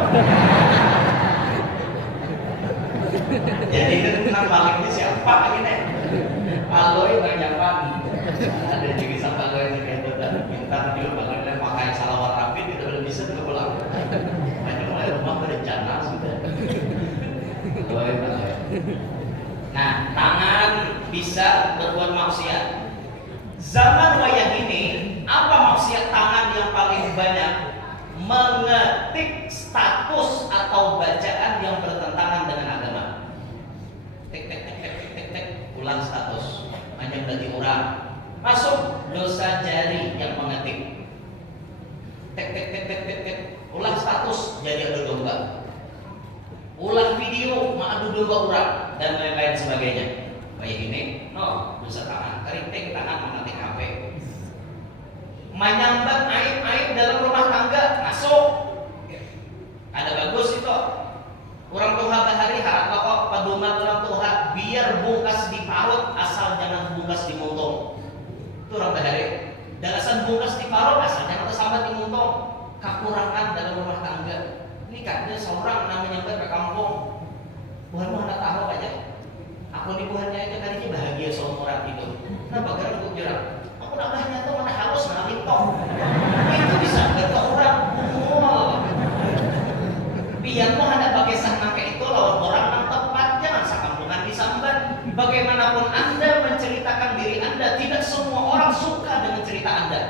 Jadi kan maliknya siapa ini? Aloy banyak pan. Ada juga sama aloy yang kayak betul. Minta dia bagaimana pakai salawat rapid itu udah bisa ke pulang. Hanya mulai rumah berencana sudah. Aloy. Nah, tangan bisa berbuat maksiat. Zaman wayah ini, apa maksiat tangan yang paling banyak? Mengetik status atau bacaan yang bertentangan dengan agama. Tek, ulang status. Hanya berarti orang. Masuk dosa jari yang mengetik. Tek, ulang status jadi adu domba. Ulang video adu domba orang dan lain-lain sebagainya. Kayak ini, dosa tangan. Keriting tangan mengetik HP. Menyambat aib-aib dalam rumah tangga masuk. Ada bagus itu. Orang Tuhan bahari harap kok paduman orang Tuhan biar bungkas di parut asal jangan bungkas di muntung. Itu orang bahari. Dalasan bungkas di parut asal jangan tersambat di muntung. Kekurangan dalam rumah tangga. Ini katanya seorang namanya ke kampung. Bukan mau anak tahu aja. Aku di buhannya aja kali ini bahagia seumuran itu. Kenapa gara gue jerang? Aku nak bahnya tuh mana halus mana lintong. Itu bisa ke orang. Biar mau ada pakai sangka itu lawan orang yang tepat, jangan sekampungan disambat. Bagaimanapun Anda menceritakan diri Anda, tidak semua orang suka dengan cerita Anda.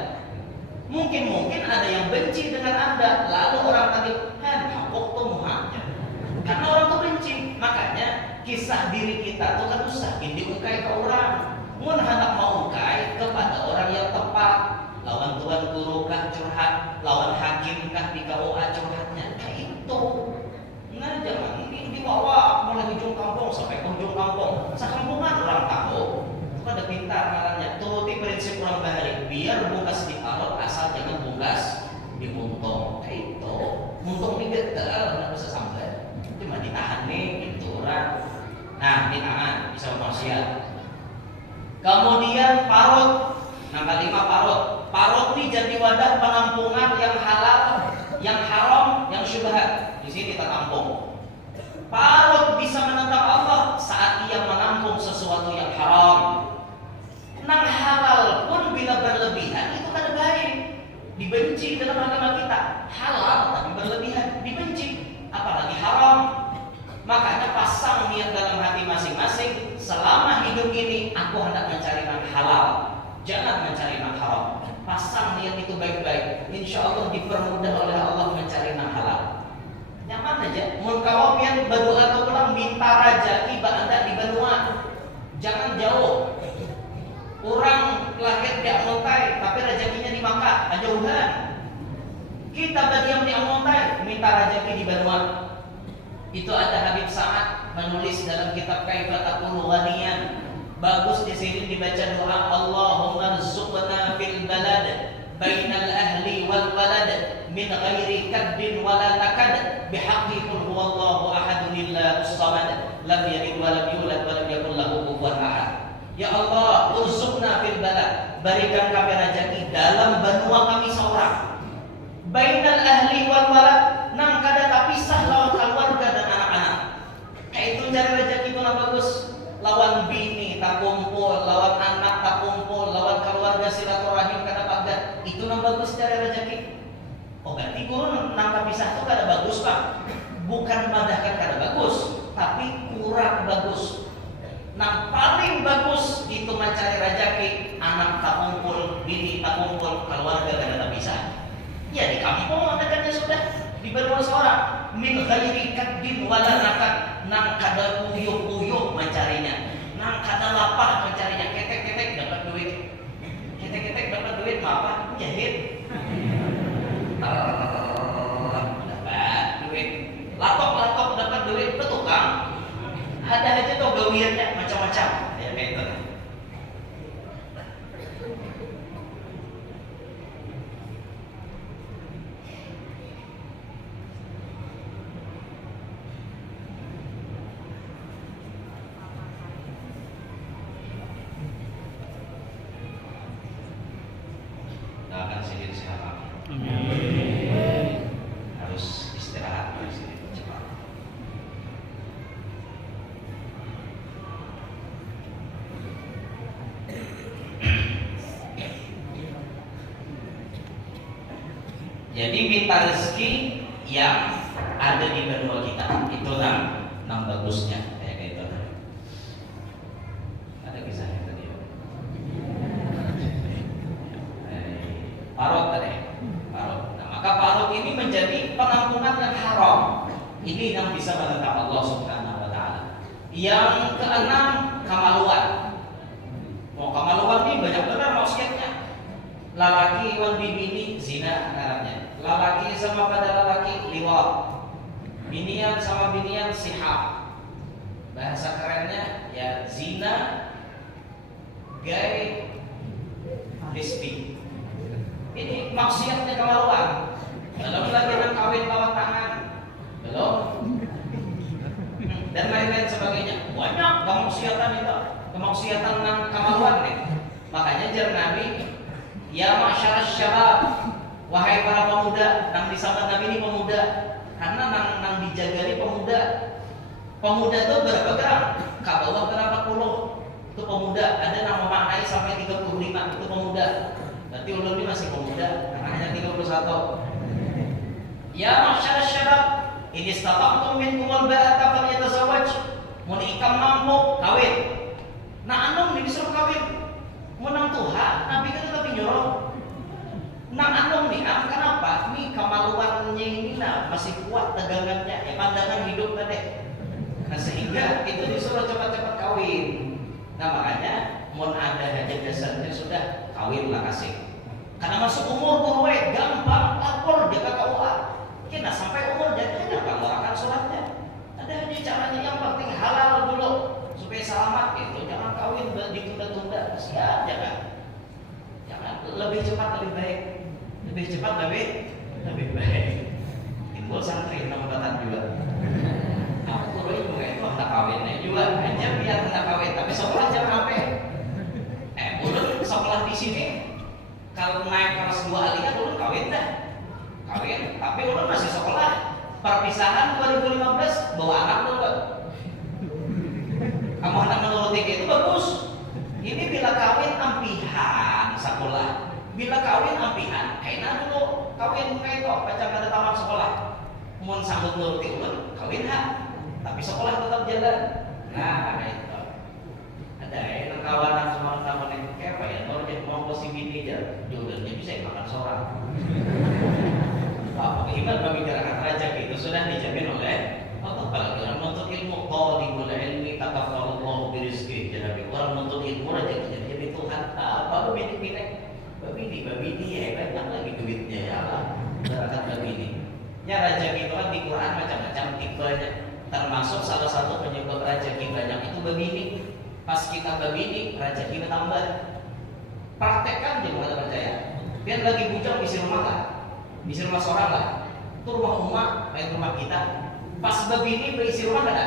Mungkin ada yang benci dengan Anda, lalu orang tadi, hapok tuh muhanya. Karena orang tuh benci, makanya kisah diri kita tuh kan usah diungkai ke orang. Mun hendak mau ungkai kepada orang yang tepat. Lawan tuan guru kah curhat, lawan hakim kah di KUA curhatnya, kayak itu. Nah jangan ini dibawa mulai ujung kampung sampai ujung kampung. Sekampungan orang tahu. Itu ada pintar caranya. Turuti prinsip orang bahari. Biar bungkas di parut asal jangan bungkas di muntung. Kayak itu. Muntung ini getel, nggak bisa sampai. Cuma ditahan nih, itu orang. Nah di tangan bisa maksiat. Kemudian parut. Nomor 5 parut. Parut ini jadi wadah penampungan yang halal, yang haram, yang syubhat. Di sini kita tampung. Parut bisa menentang Allah saat ia menampung sesuatu yang haram. Nang halal pun bila berlebihan itu kan baik. Dibenci dalam agama kita. Halal tapi berlebihan dibenci. Apalagi haram. Makanya pasang niat dalam hati masing-masing. Selama hidup ini aku hendak mencari yang halal. Jangan mencari yang haram. Pasang niat itu baik-baik. Insya Allah dipermudah oleh Allah mencari yang halal. Nyaman aja. Mun kawapian berdoa atau pulang minta rezeki Anda di benua. Jangan jauh. Orang lahir di Amontai tapi rezekinya di Makkah, jauhan. Kita berdiam di Amontai minta rezeki di benua. Itu ada Habib Sa'ad menulis dalam kitab Kaifa Takunu Ghaniyan. Bagus di sini dibaca doa Allahumma rzuqna fil balad bainal ahli wal walad min ghairi kaddin wala takad bihaqqi qul huwallahu ahadun illahus samad lam yalid wa lam yulad wa lam yakul lahu kufuwan ahad. Ya Allah, urzuqna fil balad, berikan kami rezeki dalam benua kami seorang. Bainal ahli wal walad, nang kada tapisah lawan keluarga dan anak-anak. Kayak itu cari rezeki itu bagus. Lawan bini tak kumpul, lawan anak tak kumpul, lawan keluarga silaturahim kada pagat. Itu nang bagus cari rezeki. Oh berarti kurang nang tapisah itu kada bagus Pak. Bukan madahkan kada bagus, tapi kurang bagus. Nang paling bagus itu mencari rezeki, anak tak kumpul, bini tak kumpul, keluarga kada tapisah. Ya di kampung adakannya sudah di benua seorang min ghairi kaddin wala nakad, nang kada kuyuh-kuyuh mencarinya, nang kada lapah mencarinya. Ketek-ketek dapat duit, ketek-ketek dapat duit apa? Jahit dapat duit, latok dapat duit, petukang ada aja tuh gawirnya macam-macam ya kayak itu. Doakan sihir siapa? Amin. Jadi minta rezeki yang ada di manual kita. Itu nang bagusnya kayak gitu. Ada kisahnya tadi. Parot tadi. Parot. Nah, maka parot ini menjadi pengampunan yang haram. Ini yang bisa menentang Allah Subhanahu wa taala. Yang keenam, kamaluan. Mau kamaluan ini banyak benar maksudnya. Lalaki wan bibini zina namanya. Lalaki sama pada lalaki liwat. Binian sama binian sihab. Bahasa kerennya ya zina, gay, lesbi. Ini maksiatnya kemaluan. Belum lagi dengan kawin lawan tangan, belum, dan lain-lain sebagainya. Banyak kemaksiatan itu, kemaksiatan dan kemaluan nih. Makanya jar Nabi, ya masyarakat syabab, wahai para pemuda, nang disambut Nabi ini pemuda, karena nang dijagari pemuda. Pemuda itu berapa gram? Kabawah berapa puluh? Itu pemuda. Ada yang memaknai sampai 35 itu pemuda. Berarti ulun ini masih pemuda, karena hanya 31. Ya masyarakat syabab, ini istata'tum minkumul ba'ata falyatazawwaj. Mun ikam mampu kawin. Nah anum nih disuruh kawin. Menang Tuhan, Nabi kan tapi nyuruh. Nah anum nih, kenapa? Ini kemaluannya ini masih kuat tegangannya, pandangan hidup tadi. Nah sehingga itu disuruh cepat-cepat kawin. Nah makanya mun ada hajat dasarnya sudah kawinlah kasih. Karena masuk umur kuwe gampang lapor jaga KUA. Kita sampai umur jadi gampang akan sholatnya. Ada aja caranya, yang penting halal dulu supaya selamat gitu. Jangan kawin ditunda-tunda, siap jangan. Jangan lebih cepat lebih baik. Lebih cepat lebih baik. Timbul santri nomor juga. Aku dulu juga itu hendak kawinnya juga aja biar hendak kawin, tapi sekolah jangan sampai. Ulun sekolah di sini kalau naik kelas 2 kali kan ulun kawin dah. Kawin, tapi ulun masih sekolah. Perpisahan 2015 bawa anak dulu. Kamu hendak menuruti itu bagus. Ini bila kawin ampihan sekolah. Bila kawin ampihan, kayaknya dulu kawin kayak itu pacar ada tamat sekolah. Mun sambut nuruti ulun kawin ha. Tapi sekolah tetap jalan. Nah, itu. Ada yang kawanan sama teman yang kayak apa ya? Kalau jadi mau posisi bini aja, jodohnya bisa makan seorang. Apa hebat membicarakan rezeki itu sudah dijamin oleh Allah. Kalau orang menuntut ilmu, talibul ilmi takaffalallahu birizqi. Jadi orang menuntut ilmu rezekinya jadi Tuhan. Apa babini ya banyak lagi duitnya ya Allah. Berkat babini. Ya rezeki itu kan di Quran macam-macam tipenya. Termasuk salah satu penyebab rezeki banyak itu babini. Pas kita babini, rezeki bertambah. Praktekkan aja kalau percaya. Biar lagi bujang isi rumah lah, isi rumah seorang lah. Itu rumah lain rumah kita. Pas babini berisi rumah ada?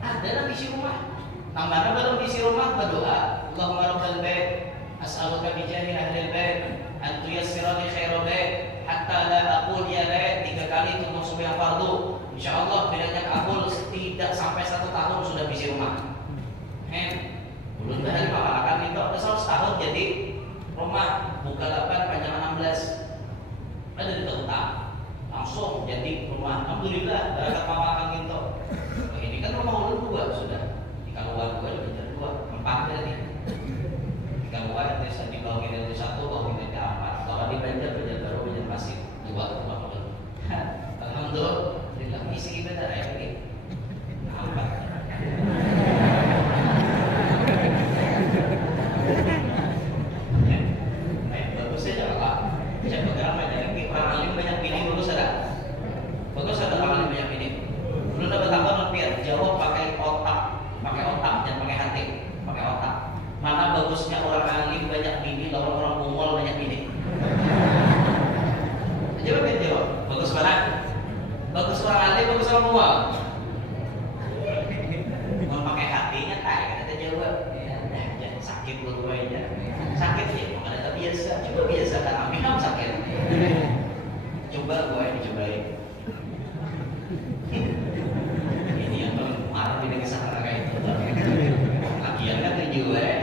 Ada lah isi rumah. Tambahnya baru isi rumah berdoa. Allahumma rabbal bait, as'aluka bijahi ahlil bait, an tuyassirani khairal bait, hatta la aqul ya bait 3 kali itu masuk yang fardu. Insyaallah bedanya kabul tidak sampai 1 tahun sudah isi rumah. Belum dari pengalaman itu kesal setahun jadi rumah buka 8 panjang 16 ada di utang langsung jadi rumah. Alhamdulillah berkat pengalaman itu. Ini kan rumah ulun 2 sudah di Kaluar 2 jadi 2 4 jadi di Kaluar itu di bawah ini 1 bawah ini 4 kalau di Banjar baru Banjar masih 2 rumah ulun. Alhamdulillah isi kita ada ini 4. Bagusnya orang alim banyak bini, lawan orang bungol banyak bini. Jawab. Bagus mana? Bagus orang alim, bagus orang bungol. Mau pakai hatinya kayak kita jawab. Ya, sakit dulu aja. Sakit ya, bukan ada biasa. Coba biasa kan, ambil sakit. Coba gue dicobain. Ini yang paling marah di negeri sana kayak itu. Lagian kan tujuan.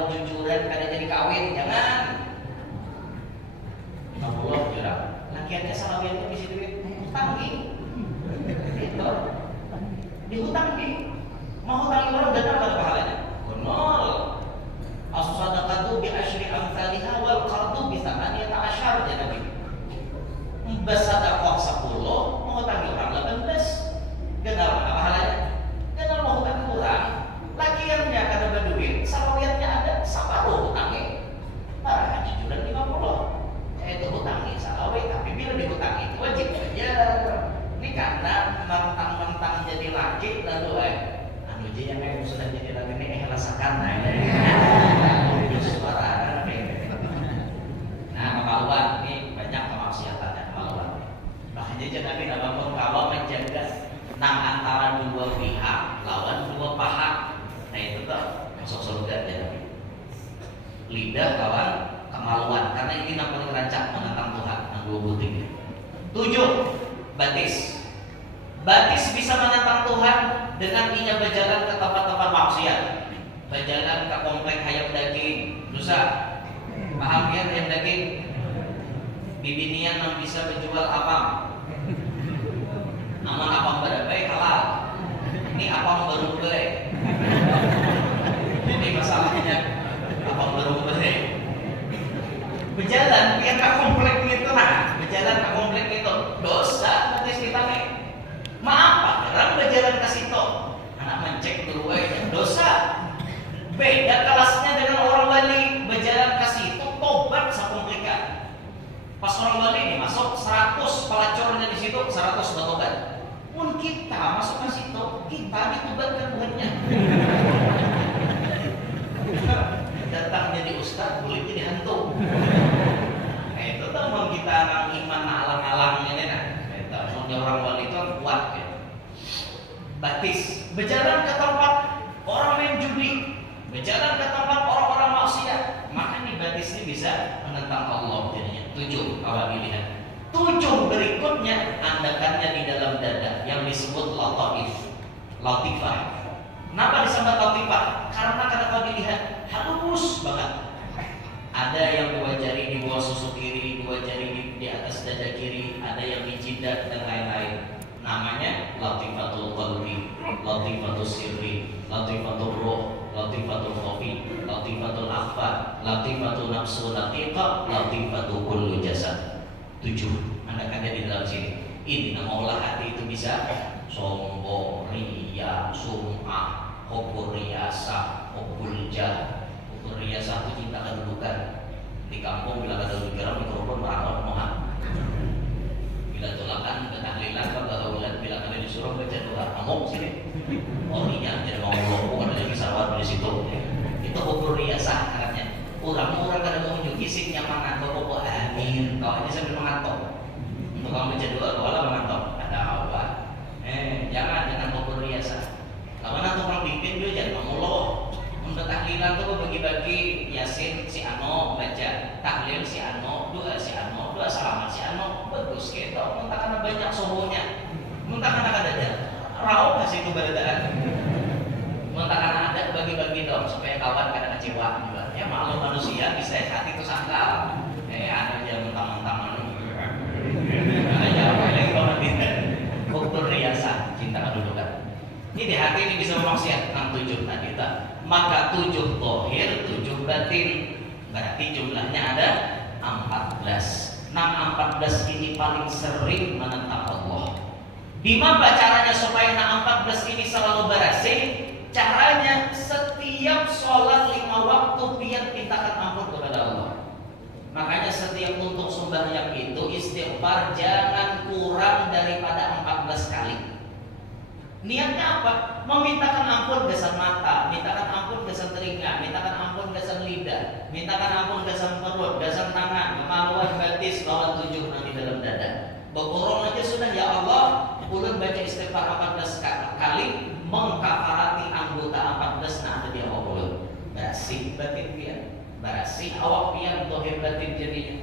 modal jujuran kada jadi kawin, jangan. 50 juta. Lakiannya sama biar bisa duit hutang nih. Gitu. Dihutang nih. Mau hutangi orang dan apa pahalanya? Nol. As-sadaqatu bi asyri amsalha wal qardu bi thamaniyati asyar ya Nabi. Bersedekah 10, mau hutangi orang 18. Genal apa pahalanya? Genal mau hutangi orang. Lakiannya kada berduit, salawiannya ada, saparuh hutangi. Para jujuran 50. Itu hutangi salawi, tapi bila dihutangi wajib bayar. Ini karena mentang-mentang jadi laki lalu anu aja yang memang sudah jadi laki ini rasakan suara. Nah, kemaluan ini banyak kemaksiatannya kemaluan. Makanya Nabi Muhammad kalau menjaga antara dua pihak lawan dua pahak, nah itu tuh masuk surga ya. Lidah lawan kemaluan, karena ini namanya rancak menentang Tuhan, dua butik. 7. Batis. Batis bisa menentang Tuhan dengan ia berjalan ke tempat-tempat maksiat, berjalan ke komplek hayam daging, dosa. Paham ya hayam daging? Bibinian yang bisa menjual apa? Aman apa berapa halal? Ini apa baru beli? Ini masalahnya apa baru beli? Berjalan biar ke komplek itu nah, berjalan ke komplek itu dosa nanti kita nih. Maaf Pak, orang berjalan ke situ, anak mencek dulu dosa. Beda kelasnya dengan orang wali berjalan ke situ tobat sekomplikan. Pas orang wali ini masuk 100 pelacornya di situ 100 bertobat. Pun kita masuk ke situ kita ditobatkan Tuhannya. Datang jadi ustaz boleh jadi hantu. Nah, itu tuh mau kita orang iman alang-alang ini nah. Itu orang wali itu kuat ya. Batis berjalan ke tempat orang main judi, berjalan ke tempat orang-orang maksiat, maka ini batis ini bisa menentang Allah jadinya. 7 awal dilihat. 7 berikutnya andakannya di dalam dada yang disebut latifah. Kenapa disebut latifah? Karena kalau dilihat halus banget. Ada yang 2 jari di bawah susu kiri, 2 jari di atas dada kiri, ada yang di jidat dan lain-lain. Namanya latifatul qalbi, latifatul sirri, latifatul ruh, latifatul khafi, latifatul akhfa, latifatul nafsu latiqah, latifatul kullu jasad. 7 anda di dalam sini. Ini nama olah hati itu bisa sombong, riya, sum'ah, hubur riyasa, hubul jah. Hubur riyasa itu cinta kedudukan. Di kampung bila ada pikiran mikrofon merangkap mohon. Bila tolakan tahlilan kegaulan, bila kalian disuruh baca doa ngomong sini. Oh iya, jadi mau ngomong ada lagi sahabat di situ. Itu hubur riyasa katanya. Orang-orang kada mau nyuci sing nyaman atau amin. Kau aja sambil mengantuk. Untuk kamu baca doa, kau lah mengantuk. Ada apa? Jangan hubur riyasa. Lawan nanti orang pimpin dia jangan ngomong. Untuk tahlilan tuh bagi-bagi yasin si ano baca, tahlil si ano, doa si ano, doa salaman si ano, bagus gitu. Mentah karena banyak sobonya, mentah karena ada rauh kasih itu beradaan. Mentah karena ada bagi-bagi dong supaya kawan kada kecewa juga. Ya malu manusia bisa hati itu sangkal. Ada aja mentang-mentang aja apa yang kau nanti ukur riasa cinta kedudukan. Ini di hati ini bisa memaksiat 7 tadi tak. Maka 7 zahir, 7 batin. Berarti jumlahnya ada 14. 14 ini paling sering menentang Allah. Gimana caranya supaya 14 ini selalu berhasil? Caranya setiap sholat 5 waktu biar mintakan ampun kepada Allah. Makanya setiap untuk sembahyang itu istighfar jangan kurang daripada 14 kali. Niatnya apa? Memintakan ampun gasan mata, mintakan ampun gasan telinga, mintakan ampun gasan lidah, mintakan ampun gasan perut, gasan tangan, kemaluan batis, lawan 7 nanti dalam dada. Bekorong aja sudah ya Allah, ulun baca istighfar 14 kali, mengkafarati anggota 14 nah ada di awak ulun. Bersih batin pian, bersih awak pian, dohir batin jadinya.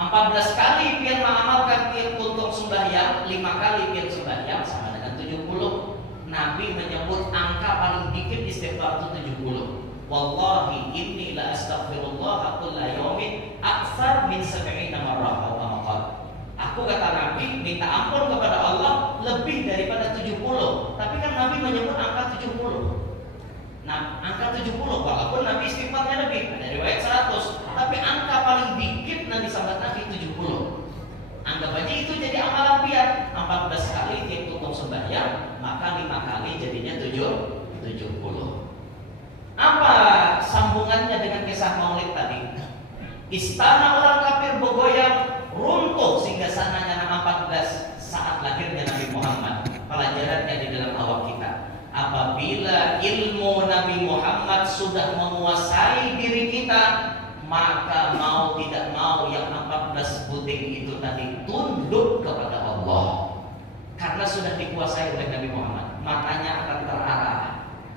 14 kali pian mengamalkan pian untuk sembahyang, 5 kali pian sembahyang sama dengan 70. Nabi menyebut angka paling dikit istighfar itu 70. wallahi inni la astaghfirullah kulla yaumin aktsar min 70 marrah atau kama qala. Aku kata Nabi minta ampun kepada Allah lebih daripada 70. Tapi kan Nabi menyebut angka 70. Nah, angka 70 walaupun Nabi istighfarnya lebih, ada riwayat 100, tapi angka paling dikit Nabi sahabat Nabi 70. Anggap aja itu jadi amalan biar 14 kali tiap tutup sembahyang, maka 5 kali jadinya 70. Apa sambungannya dengan kisah Maulid tadi? Istana orang kafir bergoyang runtuh sehingga sananya nama 14 saat lahirnya Nabi Muhammad. Pelajarannya di dalam awak kita. Apabila ilmu Nabi Muhammad sudah menguasai diri kita, maka mau tidak mau yang 14 buting itu tadi tunduk kepada Allah. Karena sudah dikuasai oleh Nabi Muhammad, matanya akan terarah,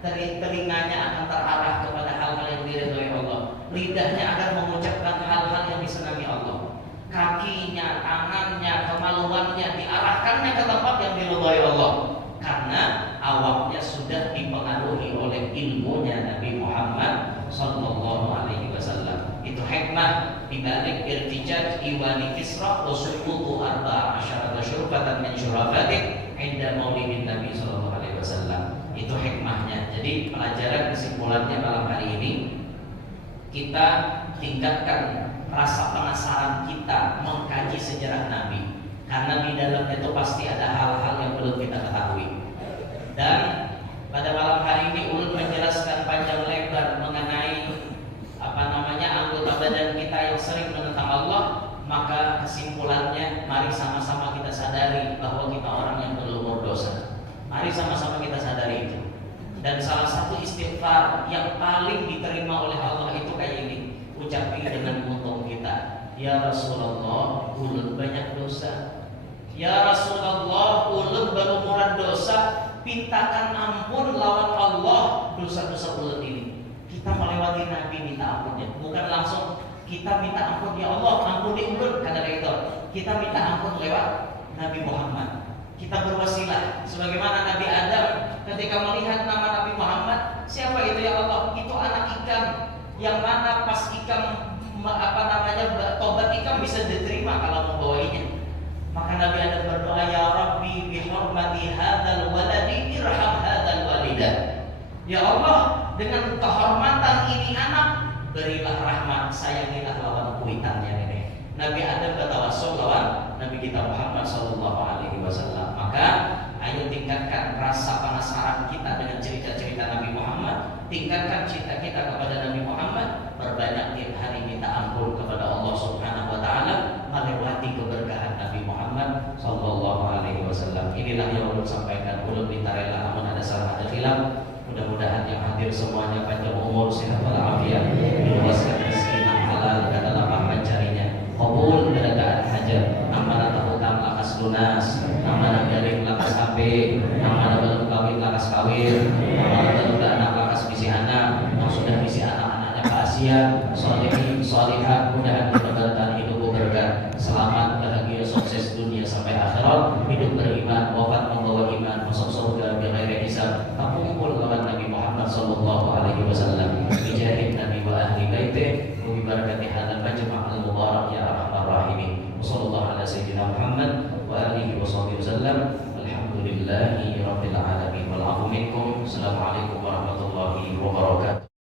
telinganya akan terarah kepada hal-hal yang diridhoi Allah, lidahnya akan mengucapkan hal-hal yang disenangi Allah, kakinya, tangannya, kemaluannya diarahkannya ke tempat yang diridhoi Allah. Karena awaknya sudah dipengaruhi oleh ilmunya Nabi Muhammad sallallahu alaihi wasallam. Itu hikmah dibalik irtijaj iwani Kisra wa suqutu 14 syurfatan min syurafatih inda maulidin Nabi sallallahu alaihi wasallam. Itu hikmahnya. Jadi pelajaran kesimpulannya malam hari ini, kita tingkatkan rasa penasaran kita mengkaji sejarah Nabi. Karena di dalamnya itu pasti ada hal-hal yang belum kita ketahui. Dan pada malam hari ini ulun menjelaskan panjang lebar mengenai anggota badan kita yang sering menentang Allah. Maka kesimpulannya, mari sama-sama kita sadari bahwa kita orang yang berlumur dosa. Mari sama-sama kita sadari itu. Dan salah satu istighfar yang paling diterima oleh Allah itu kayak ini, ucapin dengan muntung kita, ya Rasulullah, ulun banyak dosa. Ya Rasulullah, ulun berumuran dosa, pintakan ampun lawan Allah dosa-dosa ulun ini. Kita melewati Nabi minta ampunnya, bukan langsung kita minta ampun, ya Allah ampuni ulun, kata itu. Kita minta ampun lewat Nabi Muhammad. Kita berwasilah sebagaimana Nabi Adam ketika melihat nama Nabi Muhammad, siapa itu ya Allah? Itu anak ikan, yang mana pas ikan tobat ikan bisa diterima kalau membawainya. Maka Nabi Adam berdoa, ya Rabbi bihormati hadzal waladi irham hadzal walidah. Ya Allah, dengan kehormatan ini anak, berilah rahmat, sayangilah lawan kuitannya ini. Nabi Adam bertawassul lawan Nabi kita Muhammad sallallahu alaihi wasallam. Maka ayo tingkatkan rasa penasaran kita dengan cerita-cerita Nabi Muhammad, tingkatkan cinta kita kepada Nabi Muhammad, perbanyak tiap hari minta ampun kepada Allah Subhanahu wa taala, melewati keberkahan Nabi Muhammad sallallahu alaihi wasallam. Inilah yang ulun sampaikan. Ulun minta rela namun ada salah, ada khilaf. Mudah-mudahan yang hadir semuanya panjang umur, sehat walafiat, dibebaskan rezeki halal dan lapang mencarinya, qabul keadaan hajat, amanah hutang lakas lunas, amanah garing lakas HP, amanah belum kawin lakas kawin, amanah belum anak lakas bisi anak, yang sudah bisi anak-anaknya bahagia, sholihin, sholihat, mudahan keberkatan hidup berkah, selamat, bahagia, sukses dunia sampai akhirat, hidup beriman, wafat membawa iman, masuk surga bighairi hisab, kumpul lawan Nabi Muhammad sallallahu alaihi wasallam, bijahid Nabi wa ahli baitih, wa bi barakati hadzal majma' al-mubarak ya arhamar rahimin. Wassallallahu ala sayyidina Muhammad wa alihi wa sahbihi wasallam. Alhamdulillahi rabbil alamin. Wal 'afwu minkum. Assalamualaikum warahmatullahi wabarakatuh.